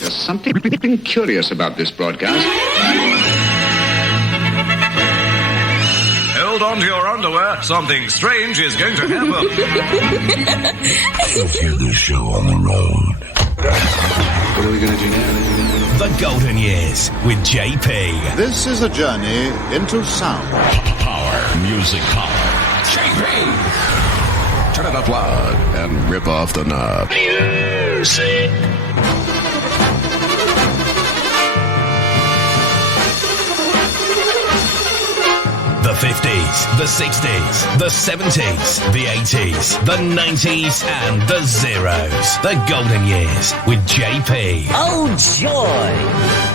There's something curious about this broadcast. Hold on to your underwear. Something strange is going to happen. You'll hear this show on the road. What are we going to do now? The Golden Years with JP. This is a journey into sound. Power. Music power. JP! Turn it up loud and rip off the knob. Music. The 50s, the 60s, the 70s, the 80s, the 90s, and the zeros. The Golden Years with JP. Oh, joy!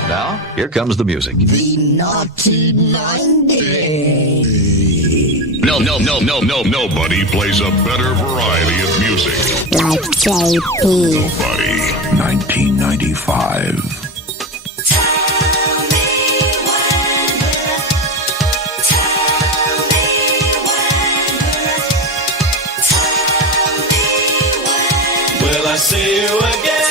Now, here comes the music. The naughty 90s. Nobody plays a better variety of music. Like JP. Nobody. 1995. See you again.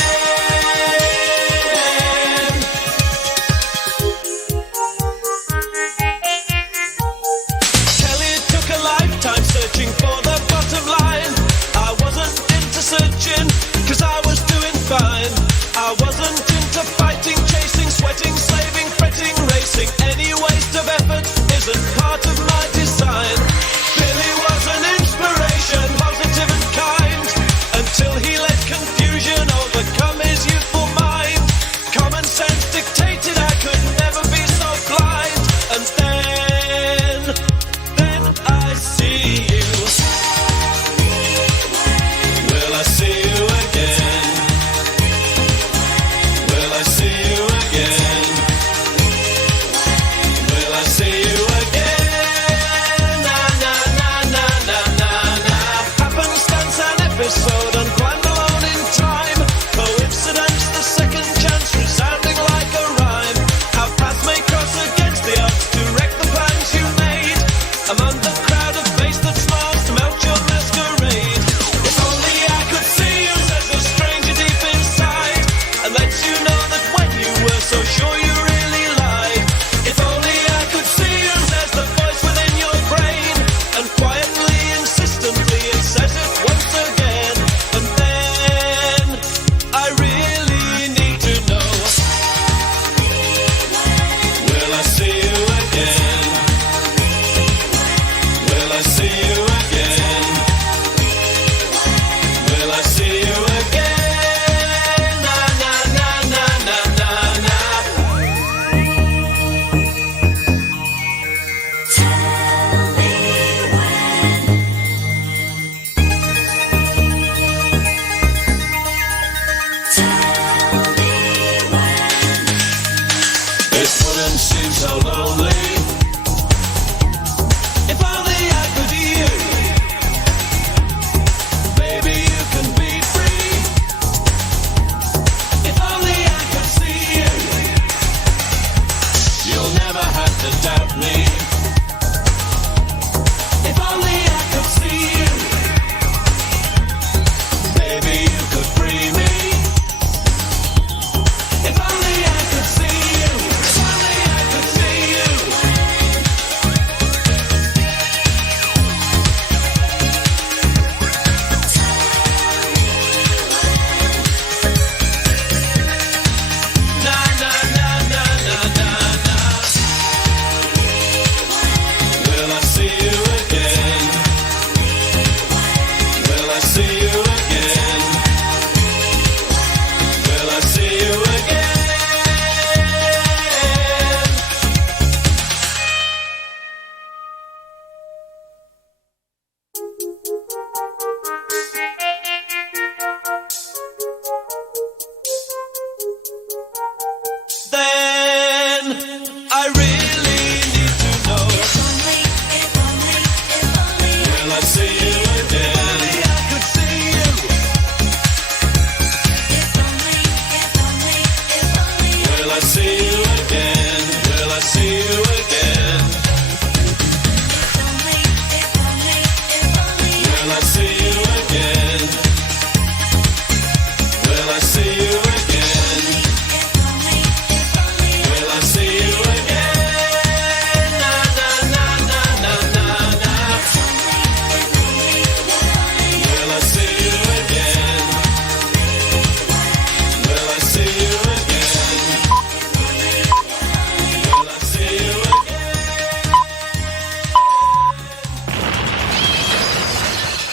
Kelly took a lifetime searching for the bottom line. I wasn't into searching, cause I was doing fine. I wasn't into fighting, chasing, sweating, saving, fretting, racing. Any waste of effort isn't part of my design. Billy was an inspiration, positive and kind, until he let confusion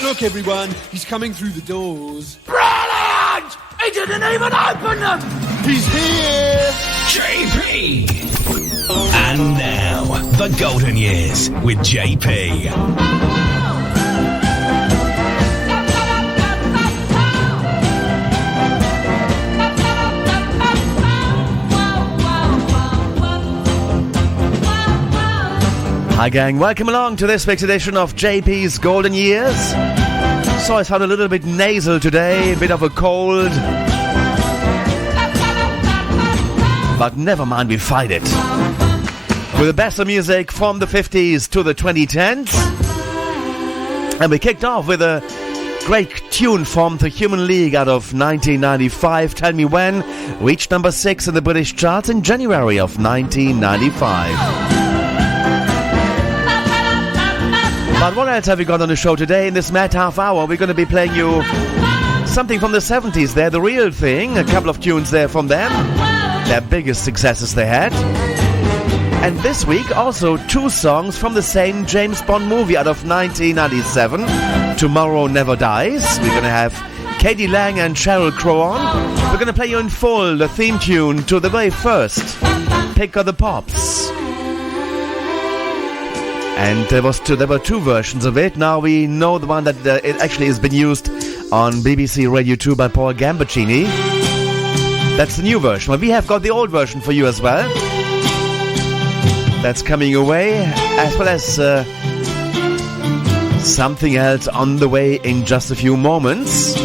Look, everyone, he's coming through the doors. Brilliant! He didn't even open them! He's here! JP! And now, the Golden Years with JP. Hi gang, welcome along to this week's edition of JP's Golden Years. So I sound a little bit nasal today, a bit of a cold. But never mind, we fight it. With the best of music from the 50s to the 2010s. And we kicked off with a great tune from the Human League out of 1995, Tell Me When, reached number 6 in the British charts in January of 1995. But what else have we got on the show today? In this mad half hour, we're going to be playing you something from the 70s there, The Real Thing, a couple of tunes there from them, their biggest successes they had. And this week, also 2 songs from the same James Bond movie out of 1997, Tomorrow Never Dies. We're going to have Katie Lang and Sheryl Crow on. We're going to play you in full the theme tune to the very first Pick of the Pops. And there were 2 versions of it. Now we know the one that it actually has been used on BBC Radio 2 by Paul Gambaccini. That's the new version. But we have got the old version for you as well. That's coming away, as well as something else on the way in just a few moments.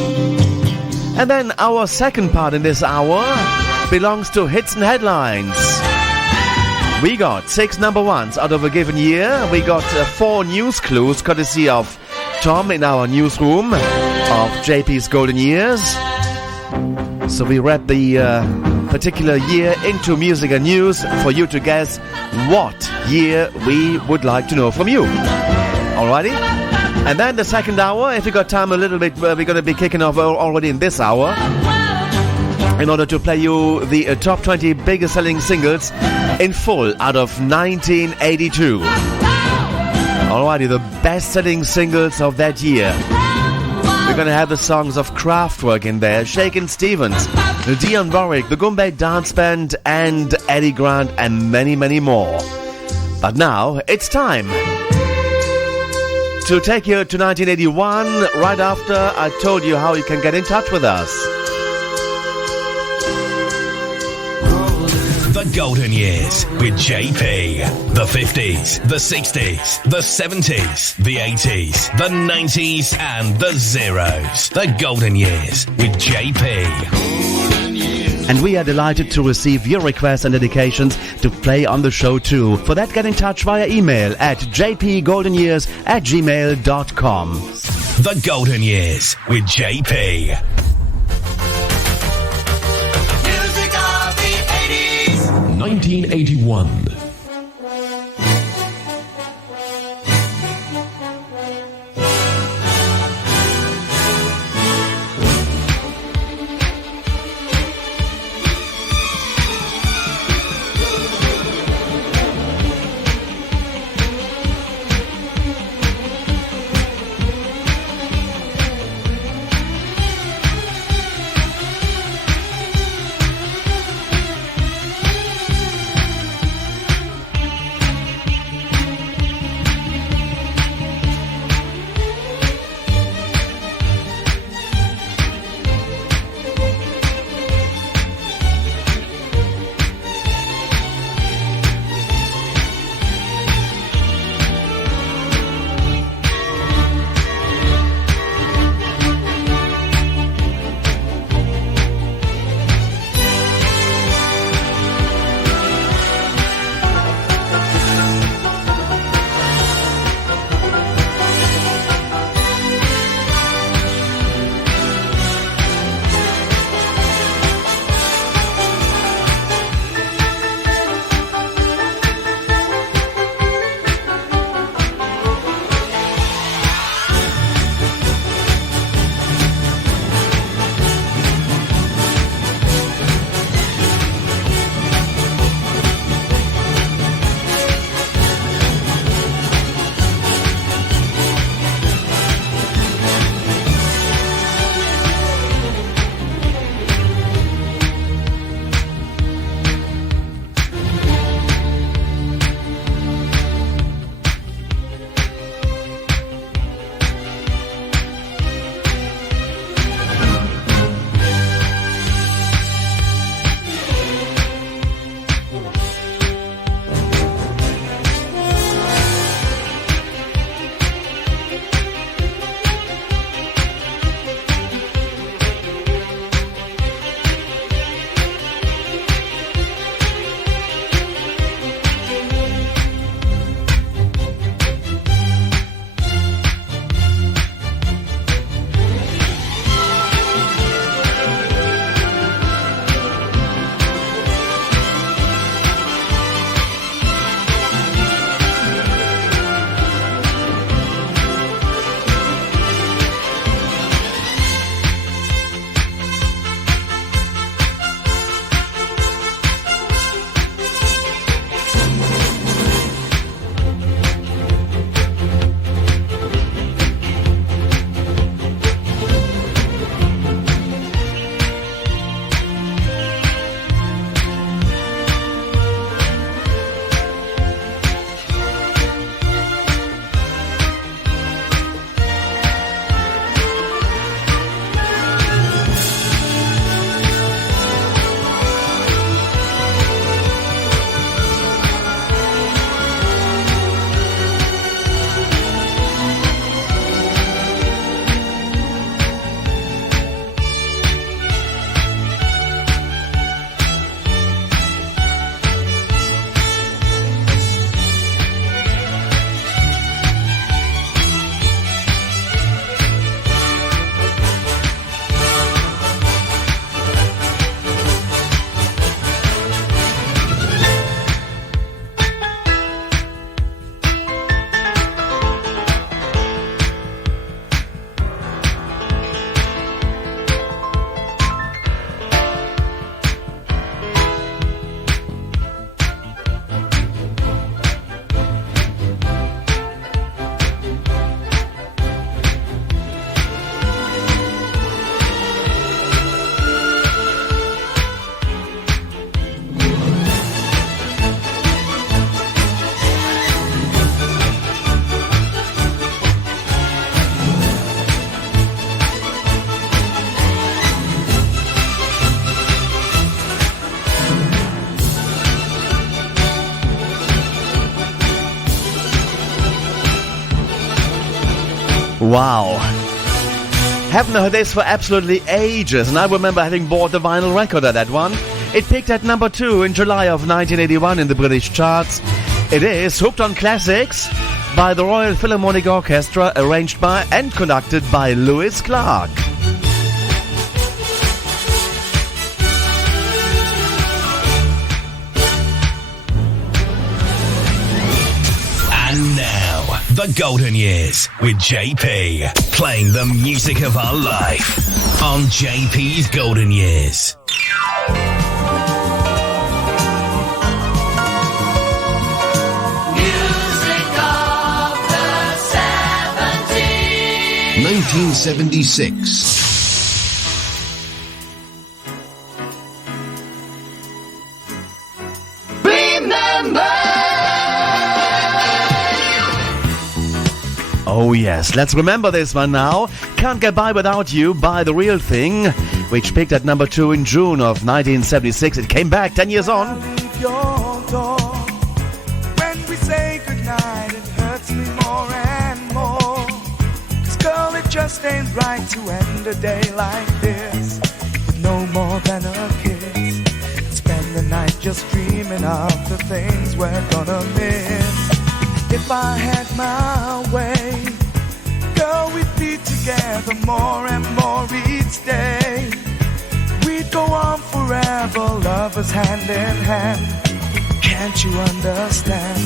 And then our second part in this hour belongs to Hits and Headlines. We got 6 number ones out of a given year. We got 4 news clues courtesy of Tom in our newsroom of JP's Golden Years. So we wrap the particular year into music and news for you to guess what year we would like to know from you. Alrighty? And then the second hour, if we got time a little bit, we're going to be kicking off already in this hour in order to play you the top 20 biggest selling singles in full out of 1982. Alrighty, the best-selling singles of that year. We're going to have the songs of Kraftwerk in there, Shakin' Stevens, Dionne Warwick, the Goombay Dance Band, and Eddie Grant, and many, many more. But now, it's time to take you to 1981, right after I told you how you can get in touch with us. The Golden Years with JP. The 50s, the 60s, the 70s, the 80s, the 90s, and the zeros. The Golden Years with JP. And we are delighted to receive your requests and dedications to play on the show too. For that, get in touch via email at jpgoldenyears@gmail.com. The Golden Years with JP. 1981. Wow. Haven't heard this for absolutely ages, and I remember having bought the vinyl record of that one. It peaked at number 2 in July of 1981 in the British charts. It is Hooked on Classics by the Royal Philharmonic Orchestra, arranged by and conducted by Lewis Clark. And now, the Golden Years with JP, playing the music of our life on JP's Golden Years. Music of the 70s. 1976. Oh yes, let's remember this one now. Can't Get By Without You by The Real Thing, which peaked at number 2 in June of 1976. It came back 10 years on. When we say goodnight, it hurts me more and more. 'Cause girl, it just ain't right to end a day like this with no more than a kiss. Spend the night just dreaming of the things we're gonna miss. If I had my way, girl, we'd be together more and more each day. We'd go on forever, lovers hand in hand. Can't you understand?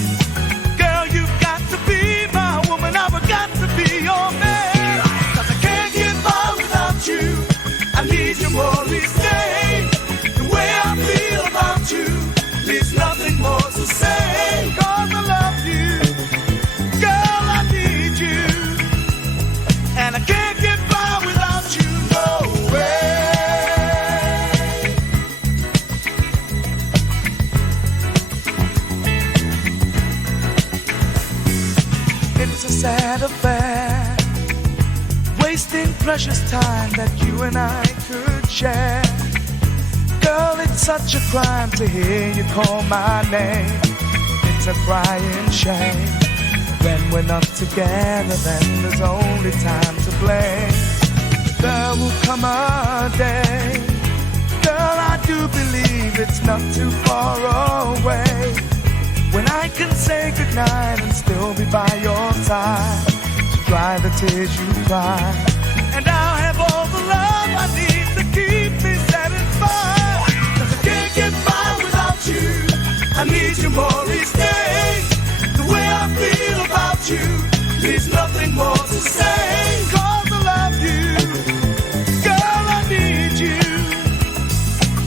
Girl, you've got to be my woman, I've got to be your man. 'Cause I can't get by without you, I need you more each day. The way I feel about you leaves nothing more to say. 'Cause I love you, girl, I need you, and I can't get by without you, no way. It's a sad affair, wasting precious time that you and I could share. Girl, it's such a crime to hear you call my name. It's a crying shame. When we're not together, then there's only time to blame. There will come a day, girl, I do believe it's not too far away, when I can say goodnight and still be by your side, to dry the tears you cry. And I'll have all the love I need to keep me satisfied. 'Cause I can't get by without you, I need you more each day. The way I feel about you leaves nothing more to say. 'Cause I love you, girl, I need you,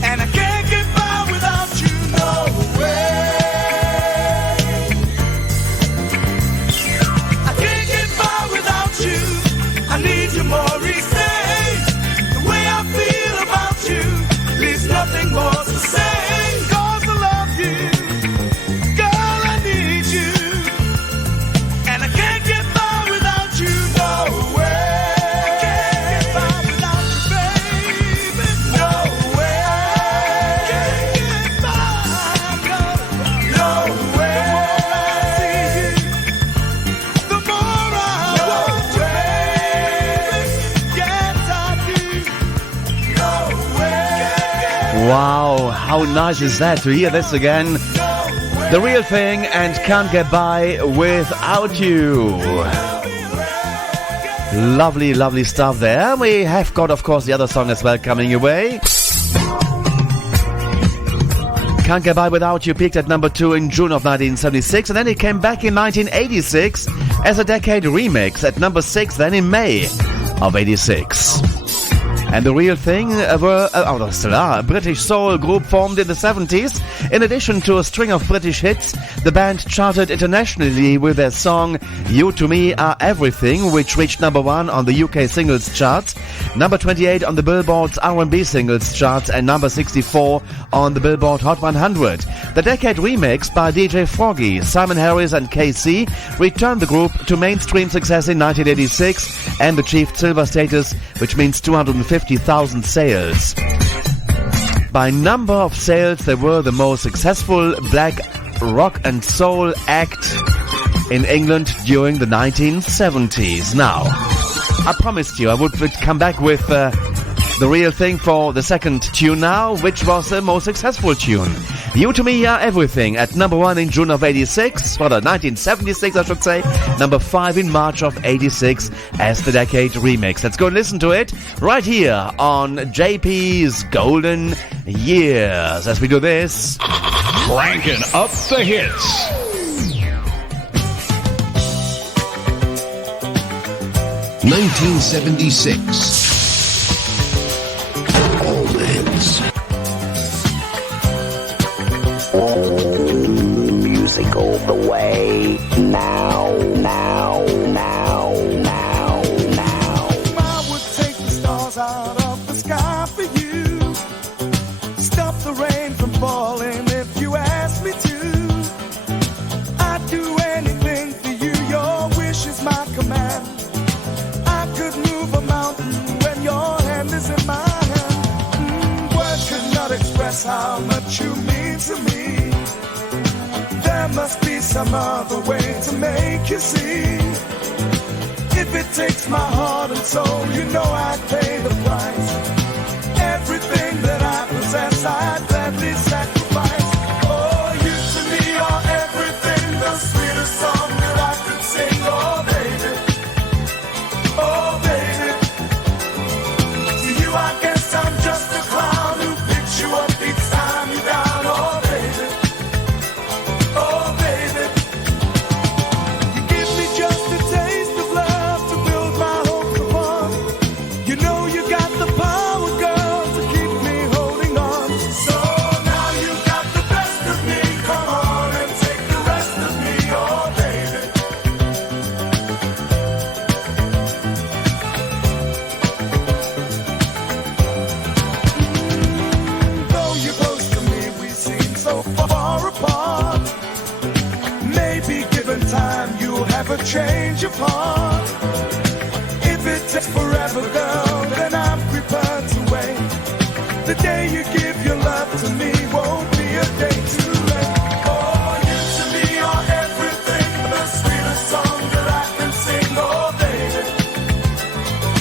and I can't get by without you, no way. I can't get by without you, I need you more each day. The way I feel about you leaves nothing more to say. 'Cause I love you, girl, I need you, and I can't get by without you, no way. I can't get by without you, baby, no way. I can't get by, no way. The more I see you, the more I want you, baby. Yes, I do, no way. Wow, how nice is that to hear this again? The Real Thing and Can't Get By Without You. Lovely, lovely stuff there. We have got, of course, the other song as well coming your way. Can't Get By Without You peaked at number 2 in June of 1976, and then it came back in 1986 as a decade remix at number 6 then in May of 86. And The Real Thing were a British soul group formed in the 70s. In addition to a string of British hits, the band charted internationally with their song You To Me Are Everything, which reached number 1 on the UK singles chart, number 28 on the Billboard's R&B singles chart, and number 64 on the Billboard Hot 100. The decade remix by DJ Froggy, Simon Harris and KC returned the group to mainstream success in 1986 and achieved silver status, which means 250,000 sales. By number of sales, they were the most successful black rock and soul act in England during the 1970s. Now, I promised you I would come back with the real thing for the second tune now, which was the most successful tune. You to Me Are Everything at number 1 in June of 1976 I should say. Number 5 in March of 86 as the decade remix. Let's go and listen to it right here on JP's Golden Years as we do this. Cranking up the hits. 1976. Oldies. Music all the way. Now. I would take the stars out of the sky for you. Stop the rain from falling if you ask me to. I'd do anything for you. Your wish is my command. I could move a mountain when your hand is in my hand. Words could not express how much you mean to me. There must be some other way to make you see. If it takes my heart and soul, you know I'd pay the price. Everything that I possess, I'd gladly sacrifice. Oh, you to me are everything, the sweetest song that I could sing. Oh, baby. Oh, baby. To you, I guess I'm just a clown who picks you up each time you're down. Oh, baby. Oh, baby. You give me just a taste of love to build my hopes upon. You know you got the power, girl, to keep me holding on. So now you got the best of me. Come on and take the rest of me. Oh, baby. Though you're close to me, we seem so far apart. Maybe given time, you'll have a change of heart. If it takes forever, girl, then I'm prepared to wait. The day you give your love to me won't be a day too late. Oh, you to me are everything, the sweetest song that I can sing. Oh, baby.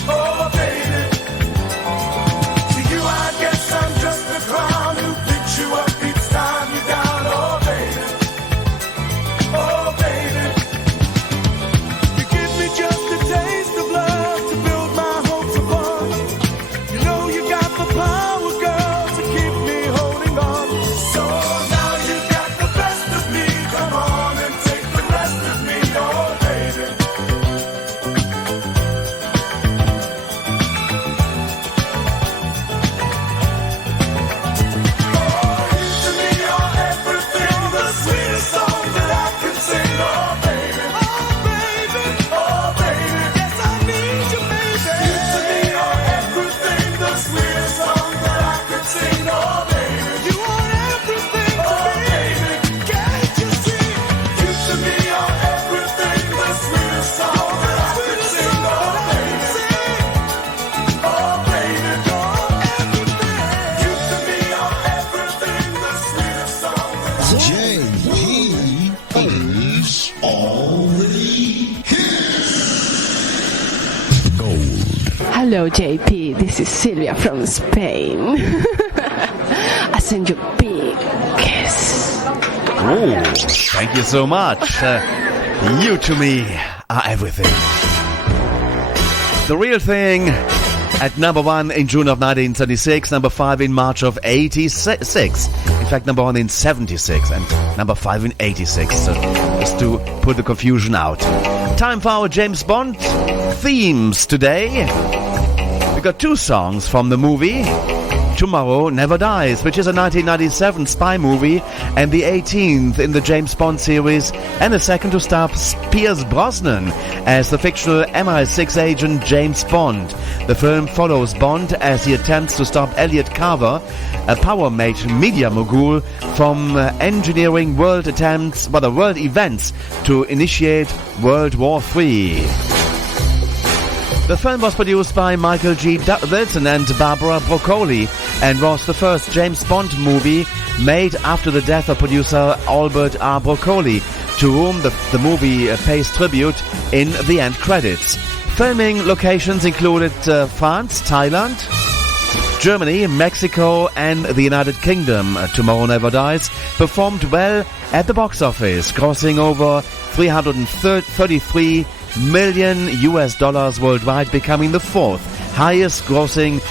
Oh, baby. To you, I guess I'm just a clown who picks you up each time you're down. Oh, baby. Oh, baby. You give me just a taste of love to build my hopes upon. You know you got the power, girl, to keep me holding on. So now you got the best of me. Come on and take the rest of me. Oh, baby. To me, you're everything, the sweetest song that I can sing. Oh, baby. Oh, baby. Oh, baby. Yes, I need you, baby. You to me are everything, the sweetest song that I can sing. Oh, baby. You are everything to me. Can't you see? You to me are everything, the sweetest song that I can sing. Oh, baby. Oh, baby. You to me are everything, the sweetest song that I can sing. JP is already gold. Hello JP, this is Sylvia from Spain. I send you a big kiss. Oh, thank you so much. You to me are everything. The real thing at number 1 in June of 1976, number 5 in March of 86. In fact, number 1 in 76 and number 5 in 86. So just to put the confusion out. Time for our James Bond themes today. We got 2 songs from the movie Tomorrow Never Dies, which is a 1997 spy movie and the 18th in the James Bond series, and a second to star Pierce Brosnan as the fictional MI6 agent James Bond. The film follows Bond as he attempts to stop Elliot Carver, a power media mogul, from engineering world events to initiate World War III. The film was produced by Michael G. Wilson and Barbara Broccoli and was the first James Bond movie made after the death of producer Albert R. Broccoli, to whom the movie pays tribute in the end credits. Filming locations included France, Thailand, Germany, Mexico and the United Kingdom. Tomorrow Never Dies performed well at the box office, grossing over $333 million worldwide, becoming the fourth highest grossing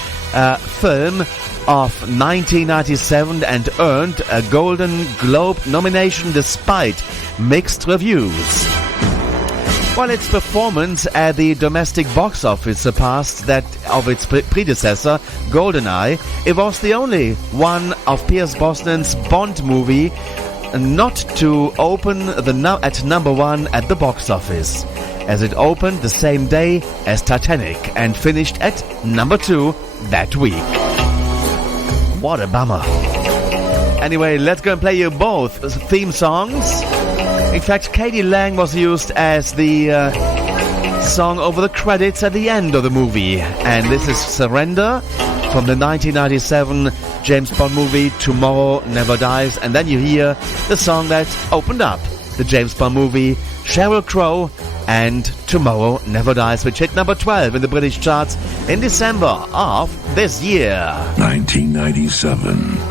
film of 1997 and earned a Golden Globe nomination despite mixed reviews. While its performance at the domestic box office surpassed that of its predecessor, GoldenEye, it was the only one of Pierce Brosnan's Bond movie not to open at number one at the box office, as it opened the same day as Titanic and finished at number 2 that week. What a bummer. Anyway, let's go and play you both theme songs. In fact, Katie Lang was used as the song over the credits at the end of the movie. And this is Surrender from the 1997 James Bond movie Tomorrow Never Dies. And then you hear the song that opened up the James Bond movie, Sheryl Crow and Tomorrow Never Dies, which hit number 12 in the British charts in December of this year. 1997.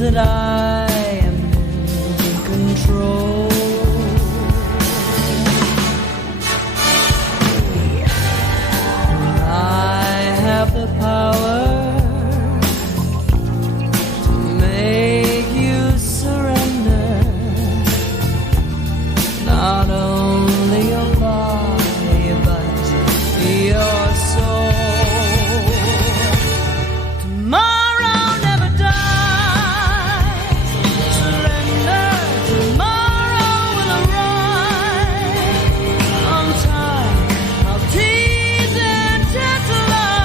That I am in control. I have the power to make you surrender, not only your body but your soul. Tomorrow never dies. Surrender. Tomorrow will arrive. On time, I'll tease and tantalize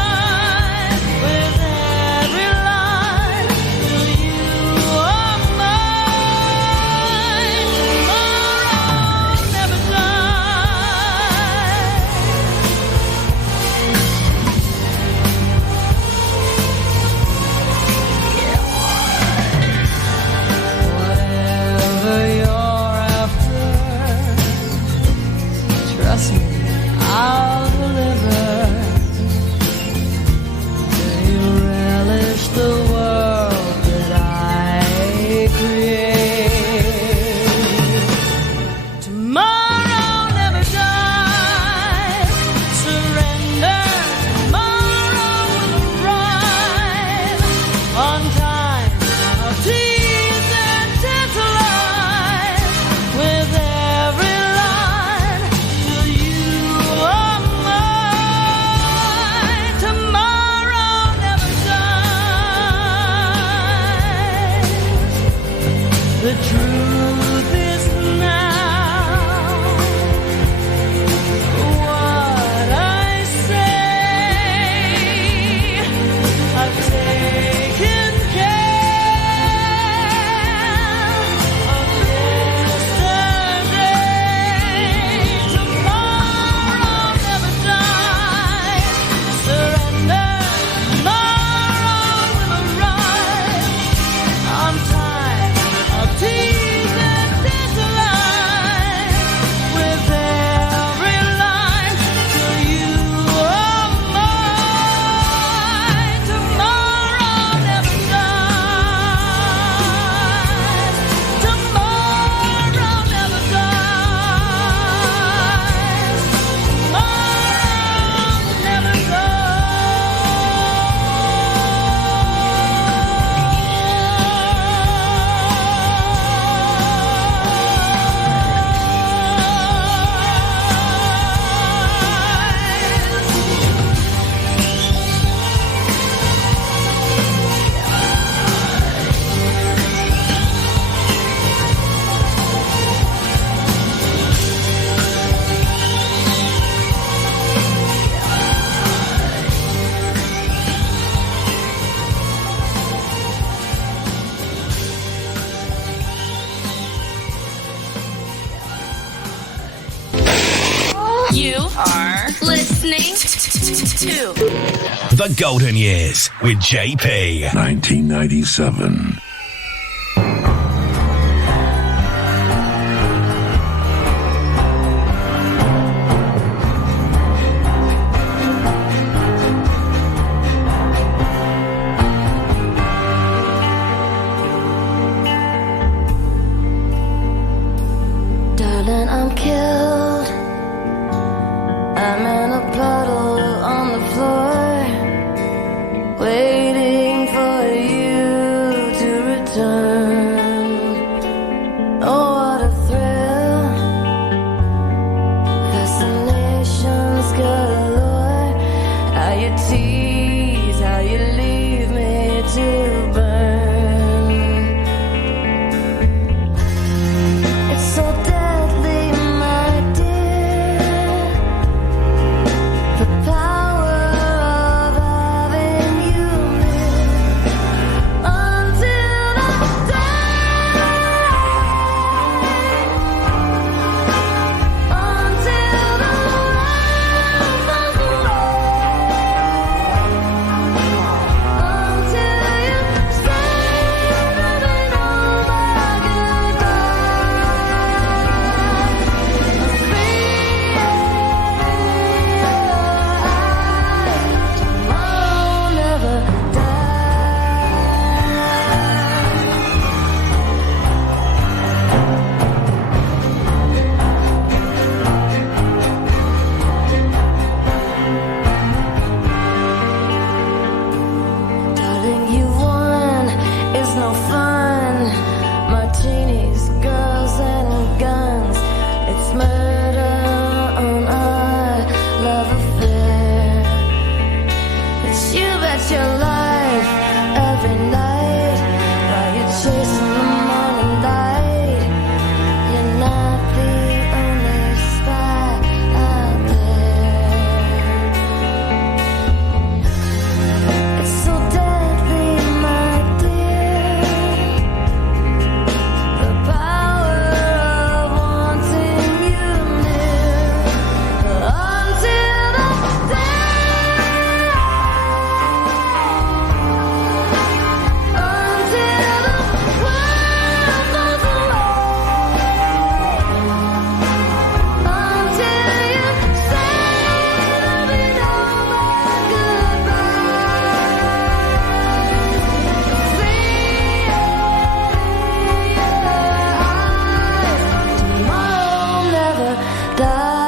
with every line till you are mine. Tomorrow never dies. Whatever you're after, trust me, I'll deliver. You relish the world that I create. Tomorrow never dies. Surrender. Tomorrow will arrive. On time, I'll tease and tantalize with every line till you are mine. Tomorrow never dies. The truth is now what I say. I've taken care of yesterday. Tomorrow never dies. Surrender. Tomorrow will arrive. On time, I'll tease You are listening to The Golden Years with JP. 1997. Darling, I'm killed. I'm in a puddle on the floor, waiting for you to return. Oh, what a thrill. Fascinations galore. How you tease, how you leave me to burn. It's so deadly, my dear. The power of having you near until I die. Until the world falls away. Until you say there'll be no more goodbye. Tomorrow never Darling, you won. It's no fun. Martinis, girls, and guns. It's murder on our love affair. It's you bet your life every night while you're chasing the morning light. You're not the only spy out there. It's so deadly, my dear. The power of wanting you near until the day. Until the world falls away. Until you say there'll be no more goodbye. Free tomorrow never dies.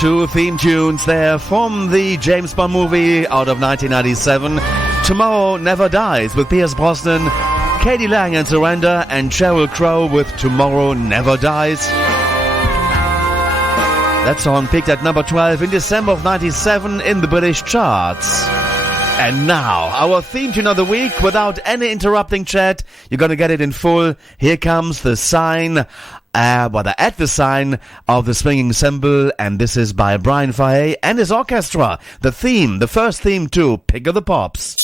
Two theme tunes there from the James Bond movie out of 1997. Tomorrow Never Dies with Pierce Brosnan, Katie Lang and Surrender, and Sheryl Crow with Tomorrow Never Dies. That song peaked at number 12 in December of 97 in the British charts. And now, our theme tune of the week, without any interrupting chat. You're gonna get it in full. Here comes the sign at the sign of the swinging cymbal, and this is by Brian Fahey and his orchestra. The first theme to Pick of the Pops.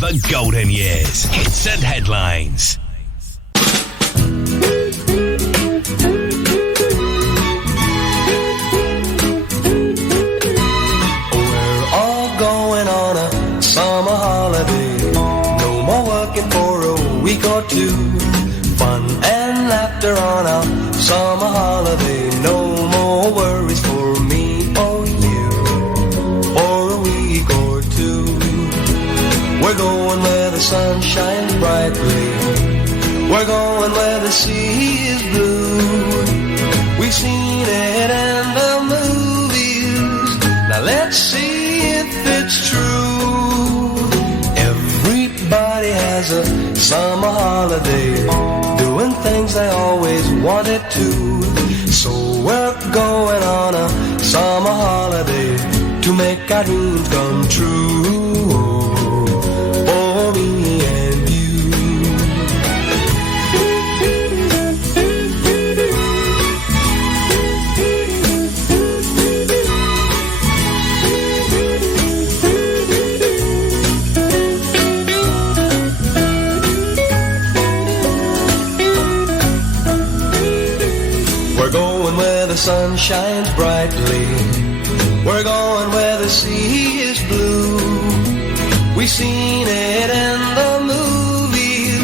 The golden years, hits and headlines. We're all going on a summer holiday. No more working for a week or two. Fun and laughter on our summer holiday. No more worries for me or you for a week or two. We're going where the sun shines brightly. We're going where the sea is blue. We've seen it in the movies. Now let's see if it's true. Everybody has a summer holiday, doing things they always wanted to. So we're going on a summer holiday to make our dreams come true. For me and you. We're going where the sun shines brightly. We're going where the sea is blue. We've seen it in the movies.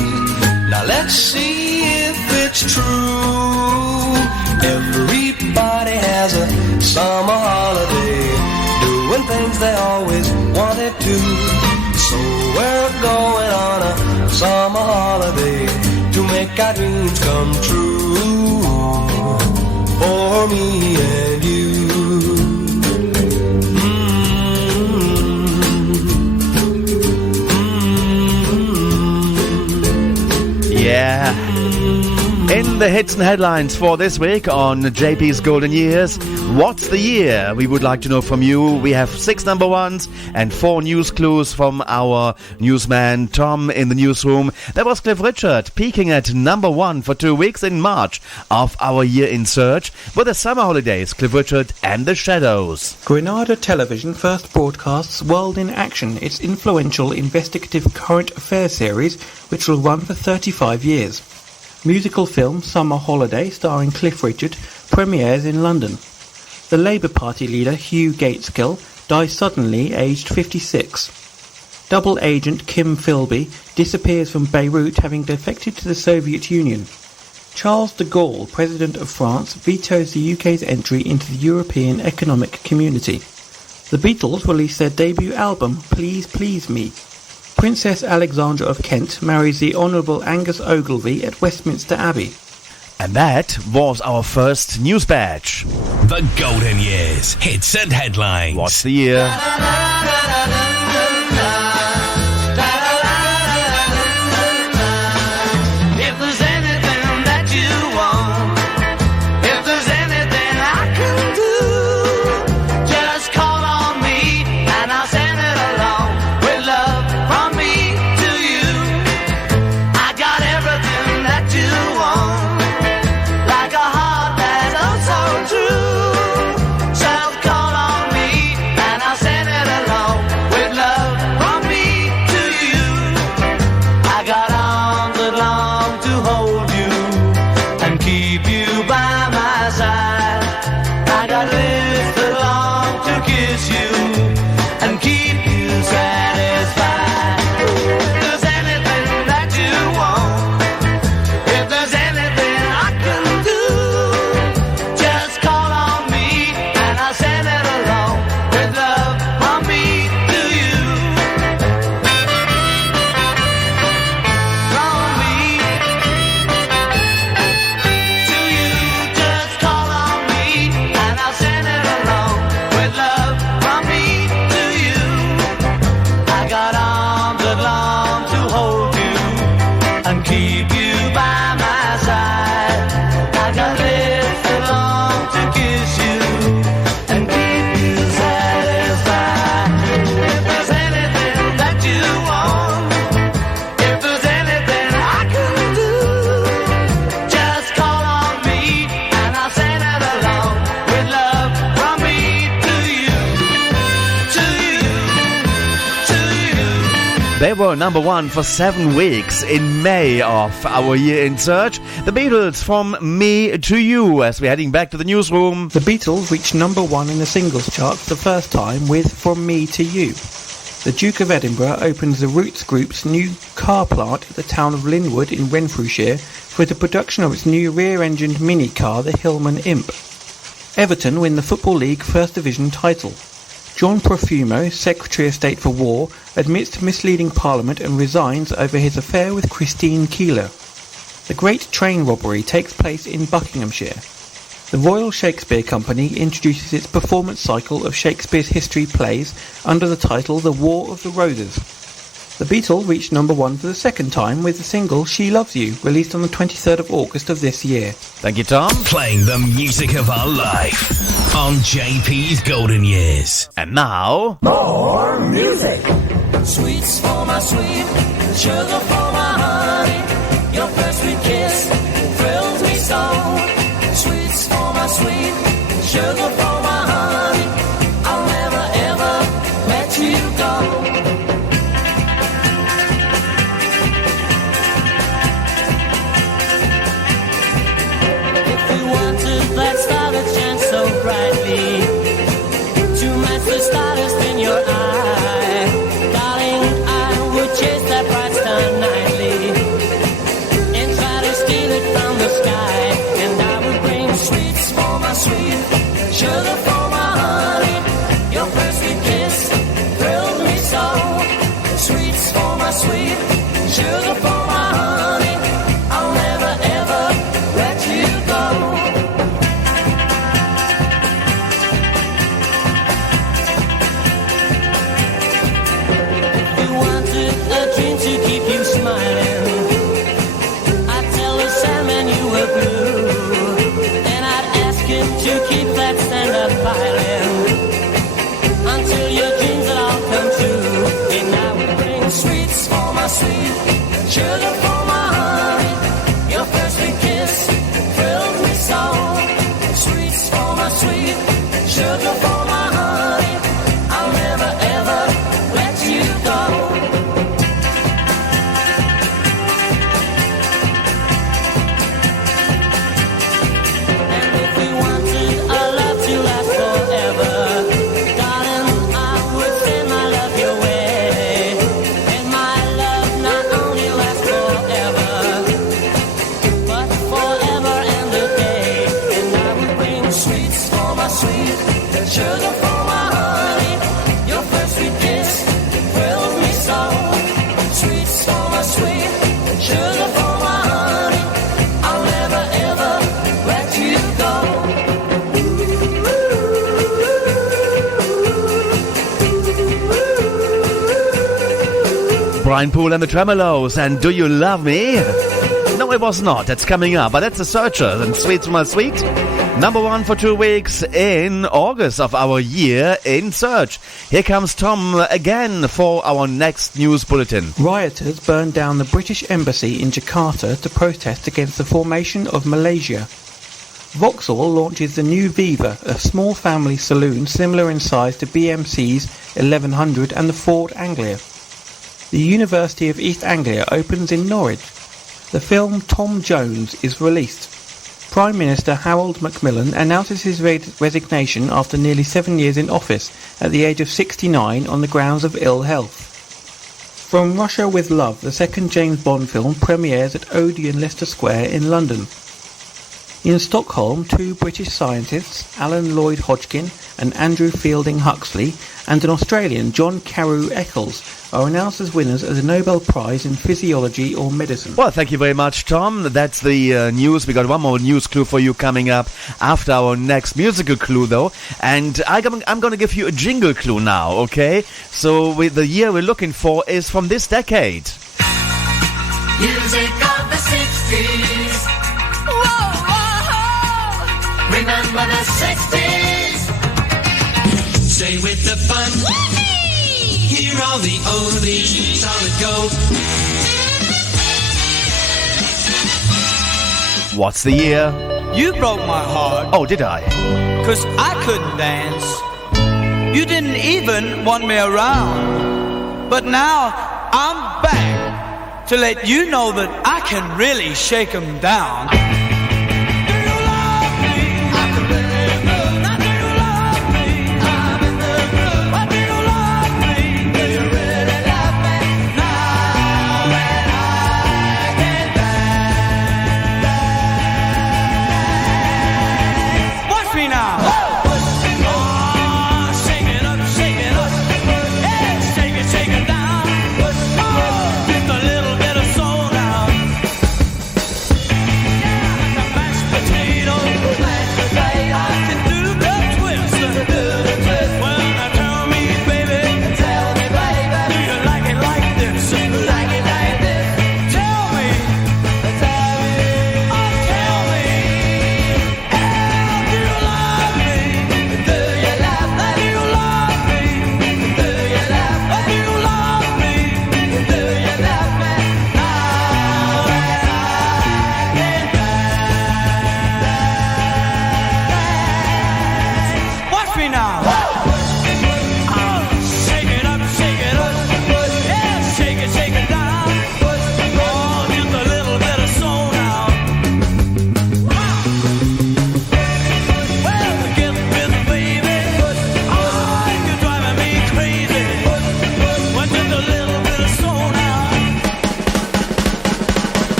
Now let's see if it's true. Everybody has a summer holiday, doing things they always wanted to. So we're going on a summer holiday to make our dreams come true. For me and you. Yeah. In the hits and headlines for this week on JP's Golden Years, what's the year? We would like to know from you. We have 6 number ones and 4 news clues from our newsman Tom in the newsroom. That was Cliff Richard peaking at number 1 for 2 weeks in March of our year in search with the summer holidays, Cliff Richard and the Shadows. Grenada Television first broadcasts World in Action, its influential investigative current affairs series, which will run for 35 years. Musical film Summer Holiday, starring Cliff Richard, premieres in London. The Labour Party leader Hugh Gateskill dies suddenly, aged 56. Double agent Kim Philby disappears from Beirut, having defected to the Soviet Union. Charles de Gaulle, President of France, vetoes the UK's entry into the European Economic Community. The Beatles release their debut album, Please Please Me. Princess Alexandra of Kent marries the Honourable Angus Ogilvy at Westminster Abbey. And that was our first news badge. The Golden Years, hits and headlines. What's the year? They were number one for 7 weeks in May of our year in search. The Beatles, From Me to You, as we're heading back to the newsroom. The Beatles reached number one in the singles chart for the first time with From Me to You. The Duke of Edinburgh opens the Roots Group's new car plant at the town of Linwood in Renfrewshire for the production of its new rear-engined mini-car, the Hillman Imp. Everton win the Football League First Division title. John Profumo, Secretary of State for War, admits to misleading Parliament and resigns over his affair with Christine Keeler. The Great Train Robbery takes place in Buckinghamshire. The Royal Shakespeare Company introduces its performance cycle of Shakespeare's history plays under the title The War of the Roses. The Beatles reached number one for the second time with the single She Loves You, released on the 23rd of August of this year. Thank you, Tom. Playing the music of our life on JP's Golden Years. And now, more music. Sweets for my sweet, sugar for my honey. Your first sweet kiss thrills me so. Sweets for my sweet, sugar for my honey. I'll never ever let you go. That star that shines so brightly, to match the stardust in your eye, darling, I would chase that bright star nightly and try to steal it from the sky. And I would bring sweets for my sweet, sugar for my honey. Your first sweet kiss thrilled me so. Sweets for my sweet, sugar for my honey. I'll never ever let you go. To keep you smiling, I'd tell the Sandman you were blue, and I'd ask him to keep that stand-up violin until your dreams would all come true. And I would bring sweets for my sweet, sugar for my honey. Your first sweet kiss thrilled me so. Sweets for my sweet, sugar for my honey. I'll never ever let you go. Brian Poole and the Tremolos, and Do You Love Me? No, it was not. That's coming up, but that's the Searchers and Sweet from My Sweet. Number 1 for 2 weeks in August of our year in search. Here comes Tom again for our next news bulletin. Rioters burned down the British Embassy in Jakarta to protest against the formation of Malaysia. Vauxhall launches the new Viva, a small family saloon similar in size to BMC's 1100 and the Ford Anglia. The University of East Anglia opens in Norwich. The film Tom Jones is released. Prime Minister Harold Macmillan announces his resignation after nearly 7 years in office at the age of 69 on the grounds of ill health. From Russia with Love, the second James Bond film premieres at Odeon Leicester Square in London. In Stockholm, 2 British scientists, Alan Lloyd Hodgkin and Andrew Fielding Huxley, and an Australian, John Carew Eccles, are announced as winners of the Nobel Prize in Physiology or Medicine. Well, thank you very much, Tom. That's the news. We got one more news clue for you coming up after our next musical clue, though. And I'm going to give you a jingle clue now, okay? So the year we're looking for is from this decade. Music of the 60s. Remember the 60s. Stay with the fun. Here are the oldies, solid gold. What's the year? You broke my heart. Oh, did I? 'Cause I couldn't dance. You didn't even want me around. But now I'm back to let you know that I can really shake 'em down.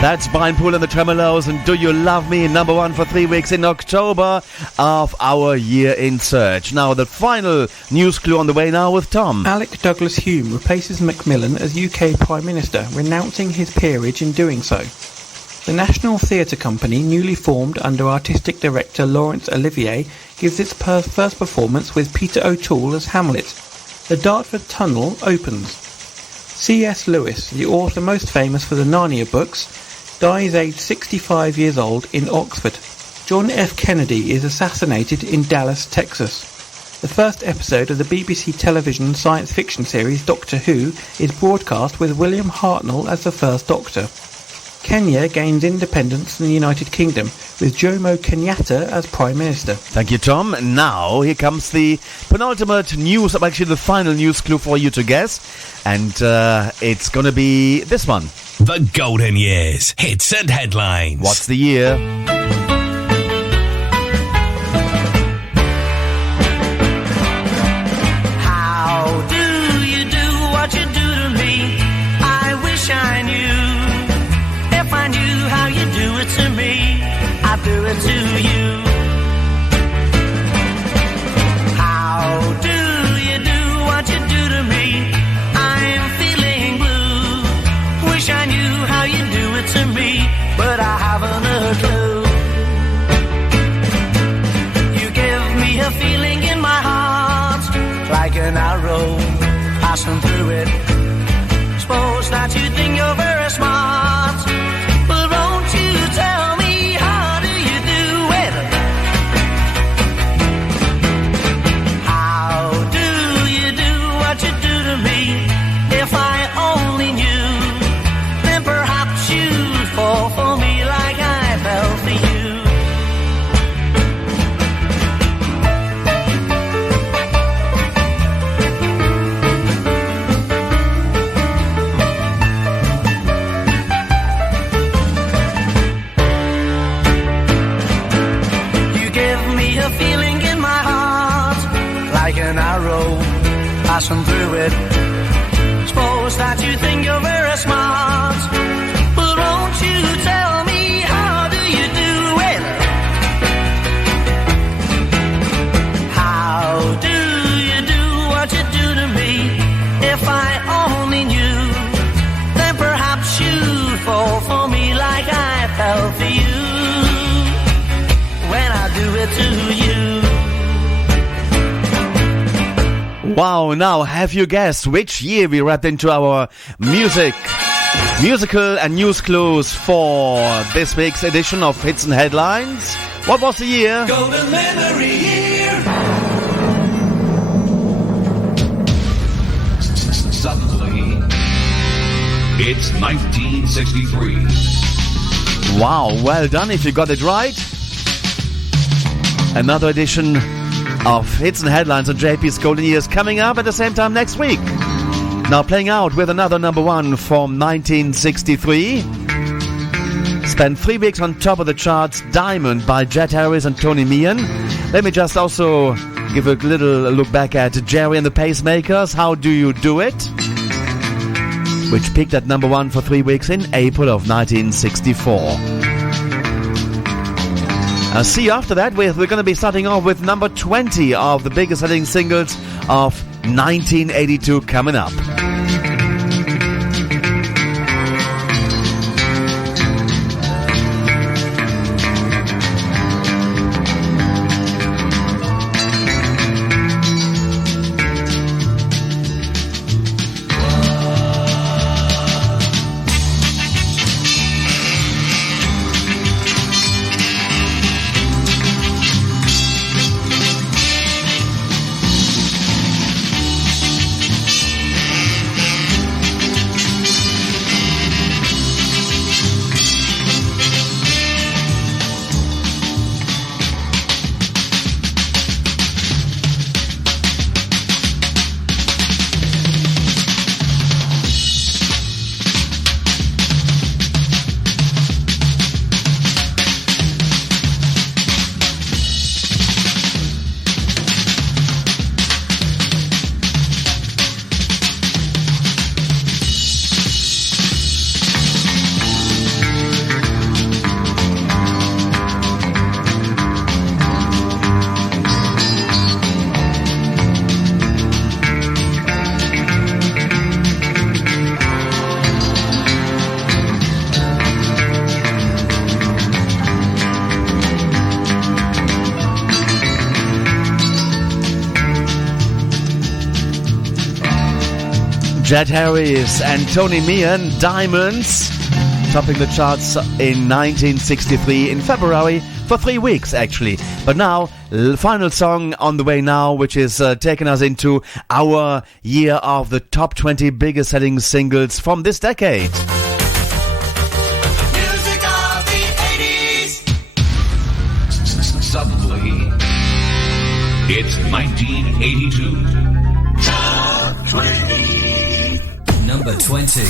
That's Brian Poole and the Tremolos and Do You Love Me, number 1 for 3 weeks in October of our year in search. Now the final news clue on the way now with Tom. Alec Douglas Hume replaces Macmillan as UK Prime Minister, renouncing his peerage in doing so. The National Theatre Company, newly formed under artistic director Laurence Olivier, gives its first performance with Peter O'Toole as Hamlet. The Dartford Tunnel opens. C.S. Lewis, the author most famous for the Narnia books, dies aged 65 years old in Oxford. John F. Kennedy is assassinated in Dallas, Texas. The first episode of the BBC television science fiction series Doctor Who is broadcast with William Hartnell as the first Doctor. Kenya gains independence from the United Kingdom with Jomo Kenyatta as Prime Minister. Thank you, Tom. Now, here comes the penultimate news, actually the final news clue for you to guess. And it's going to be this one. The Golden Years, hits and headlines. What's the year? How a feeling in my heart, like an arrow passing through it. Suppose that you think you're very smart, but won't you tell me, how do you do it? How do you do what you do to me? If I only knew, then perhaps you'd fall for me like I fell for you when I do it to you. Wow, now have you guessed which year we wrapped into our musical and news clues for this week's edition of Hits and Headlines? What was the year? Golden memory year. Suddenly, it's 1963. Wow, well done if you got it right. Another edition of Hits and Headlines on JP's Golden Years coming up at the same time next week. Now playing out with another number one from 1963. Spent 3 weeks on top of the charts, Diamond by Jet Harris and Tony Meehan. Let me just also give a little look back at Jerry and the Pacemakers, How Do You Do It? Which peaked at number one for 3 weeks in April of 1964. See you after that. We're going to be starting off with number 20 of the biggest selling singles of 1982 coming up. Jet Harris and Tony Meehan, Diamonds, topping the charts in 1963 in February for 3 weeks actually. But now, final song on the way now, which is taking us into our year of the top 20 biggest selling singles from this decade. Music of the 80s. Suddenly, it's 1982. Top 20. Number 20.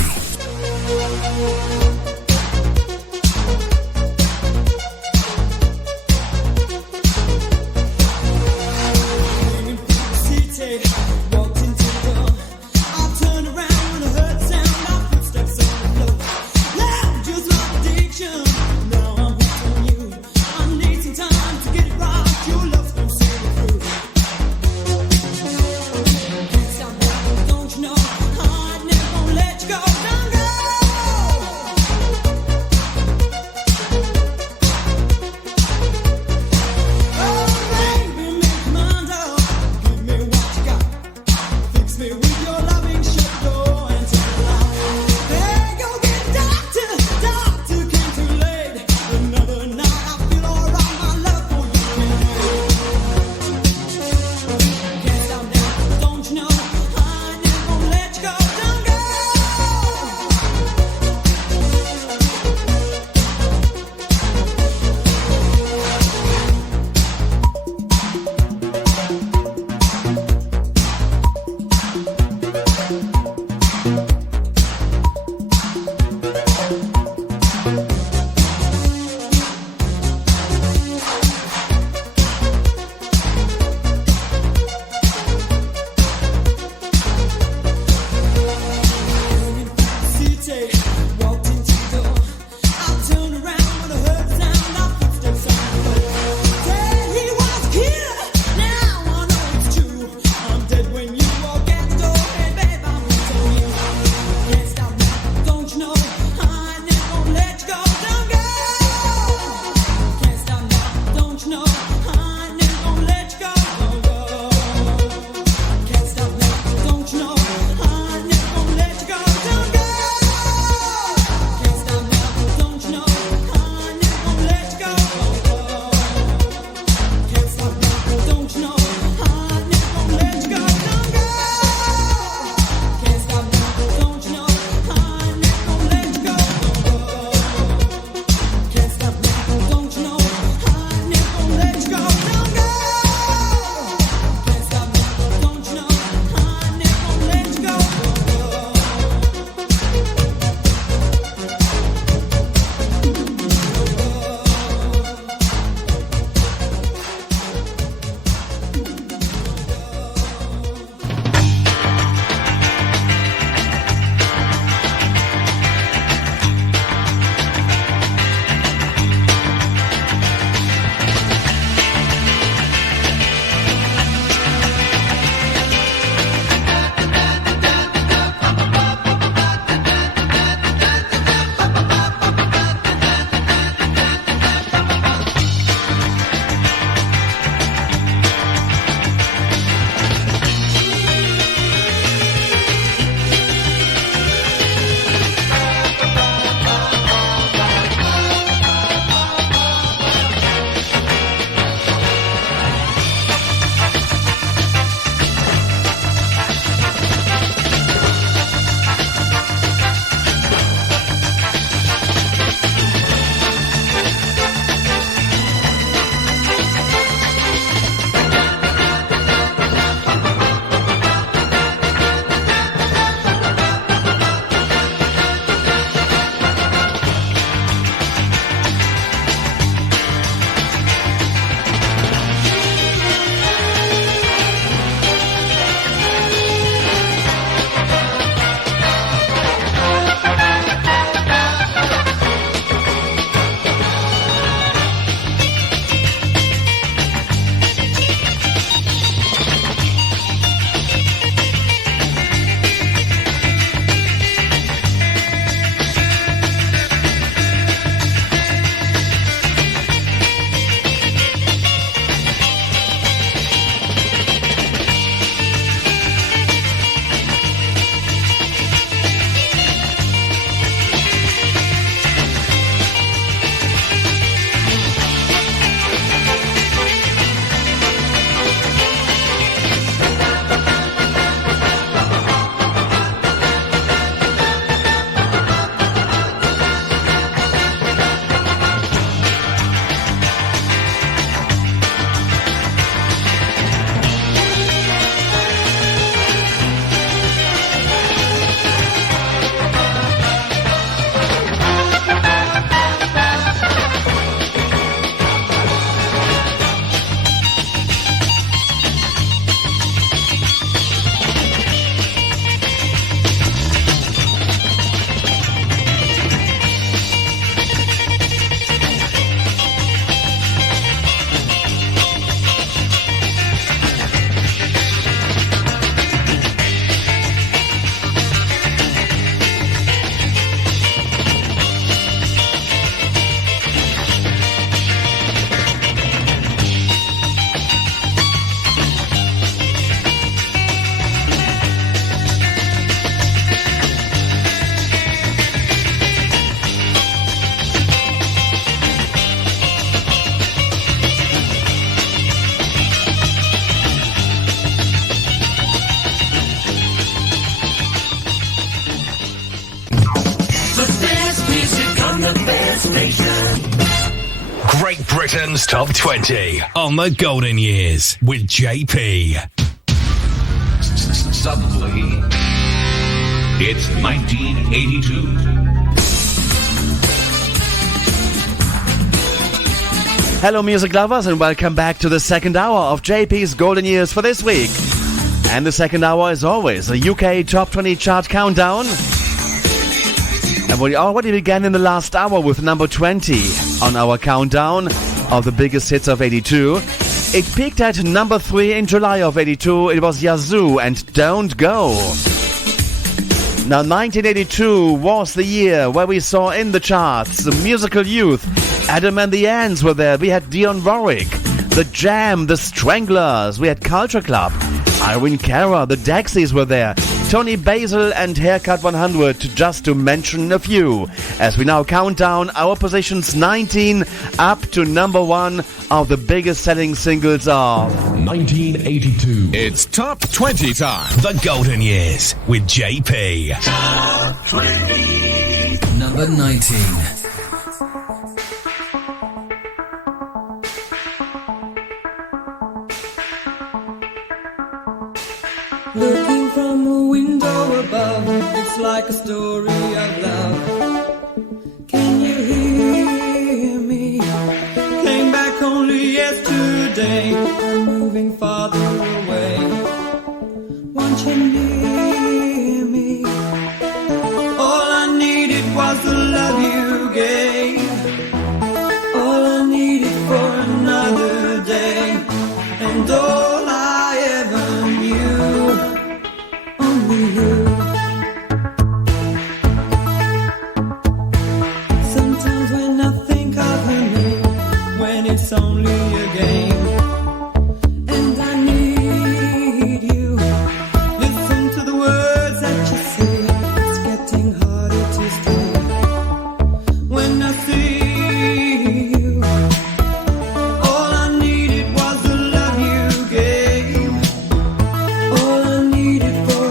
Don't you know, I never let you go. Don't go. Britain's Top 20 on the Golden Years with JP. Suddenly, it's 1982. Hello music lovers and welcome back to the second hour of JP's Golden Years for this week. And the second hour is always a UK Top 20 chart countdown. And we already began in the last hour with number 20 on our countdown of the biggest hits of 82. It peaked at number 3 in July of 82. It was Yazoo and Don't Go. Now 1982 was the year where we saw in the charts the musical youth. Adam and the Ants were there. We had Dionne Warwick, The Jam, The Stranglers. We had Culture Club. Irene Cara, the Daxies were there. Tony Basil and Haircut 100, just to mention a few. As we now count down our positions 19 up to number 1 of the biggest selling singles of 1982. It's Top 20 time. The Golden Years with JP. Top 20. Number 19. Looking from a window above, it's like a story of love. Can you hear me? Came back only yesterday. I'm moving farther away. Want you near me? All I needed was the love you gave. All I needed for another day. And all I ever knew. You. Sometimes when I think of her name, when it's only a game, and I need you. Listen to the words that you say. It's getting harder to stay. When I see you, all I needed was the love you gave. All I needed for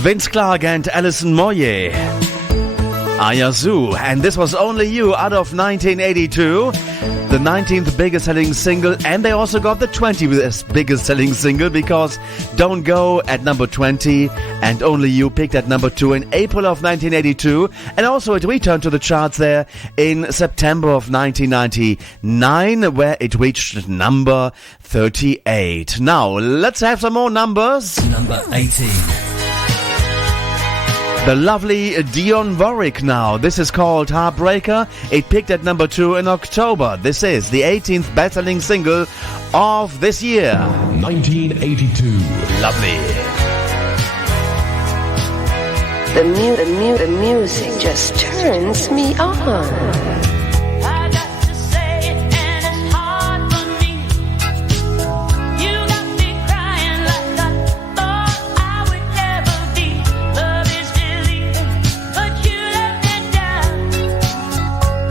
Vince Clarke and Alison Moyet. Yazoo, and this was Only You out of 1982, the 19th biggest selling single, and they also got the 20th biggest selling single because Don't Go at number 20 and Only You peaked at number 2 in April of 1982, and also it returned to the charts there in September of 1999 where it reached number 38. Now let's have some more numbers. Number 18. The lovely Dionne Warwick now. This is called Heartbreaker. It peaked at number 2 in October. This is the 18th best-selling single of this year. 1982. Lovely. The music just turns me on.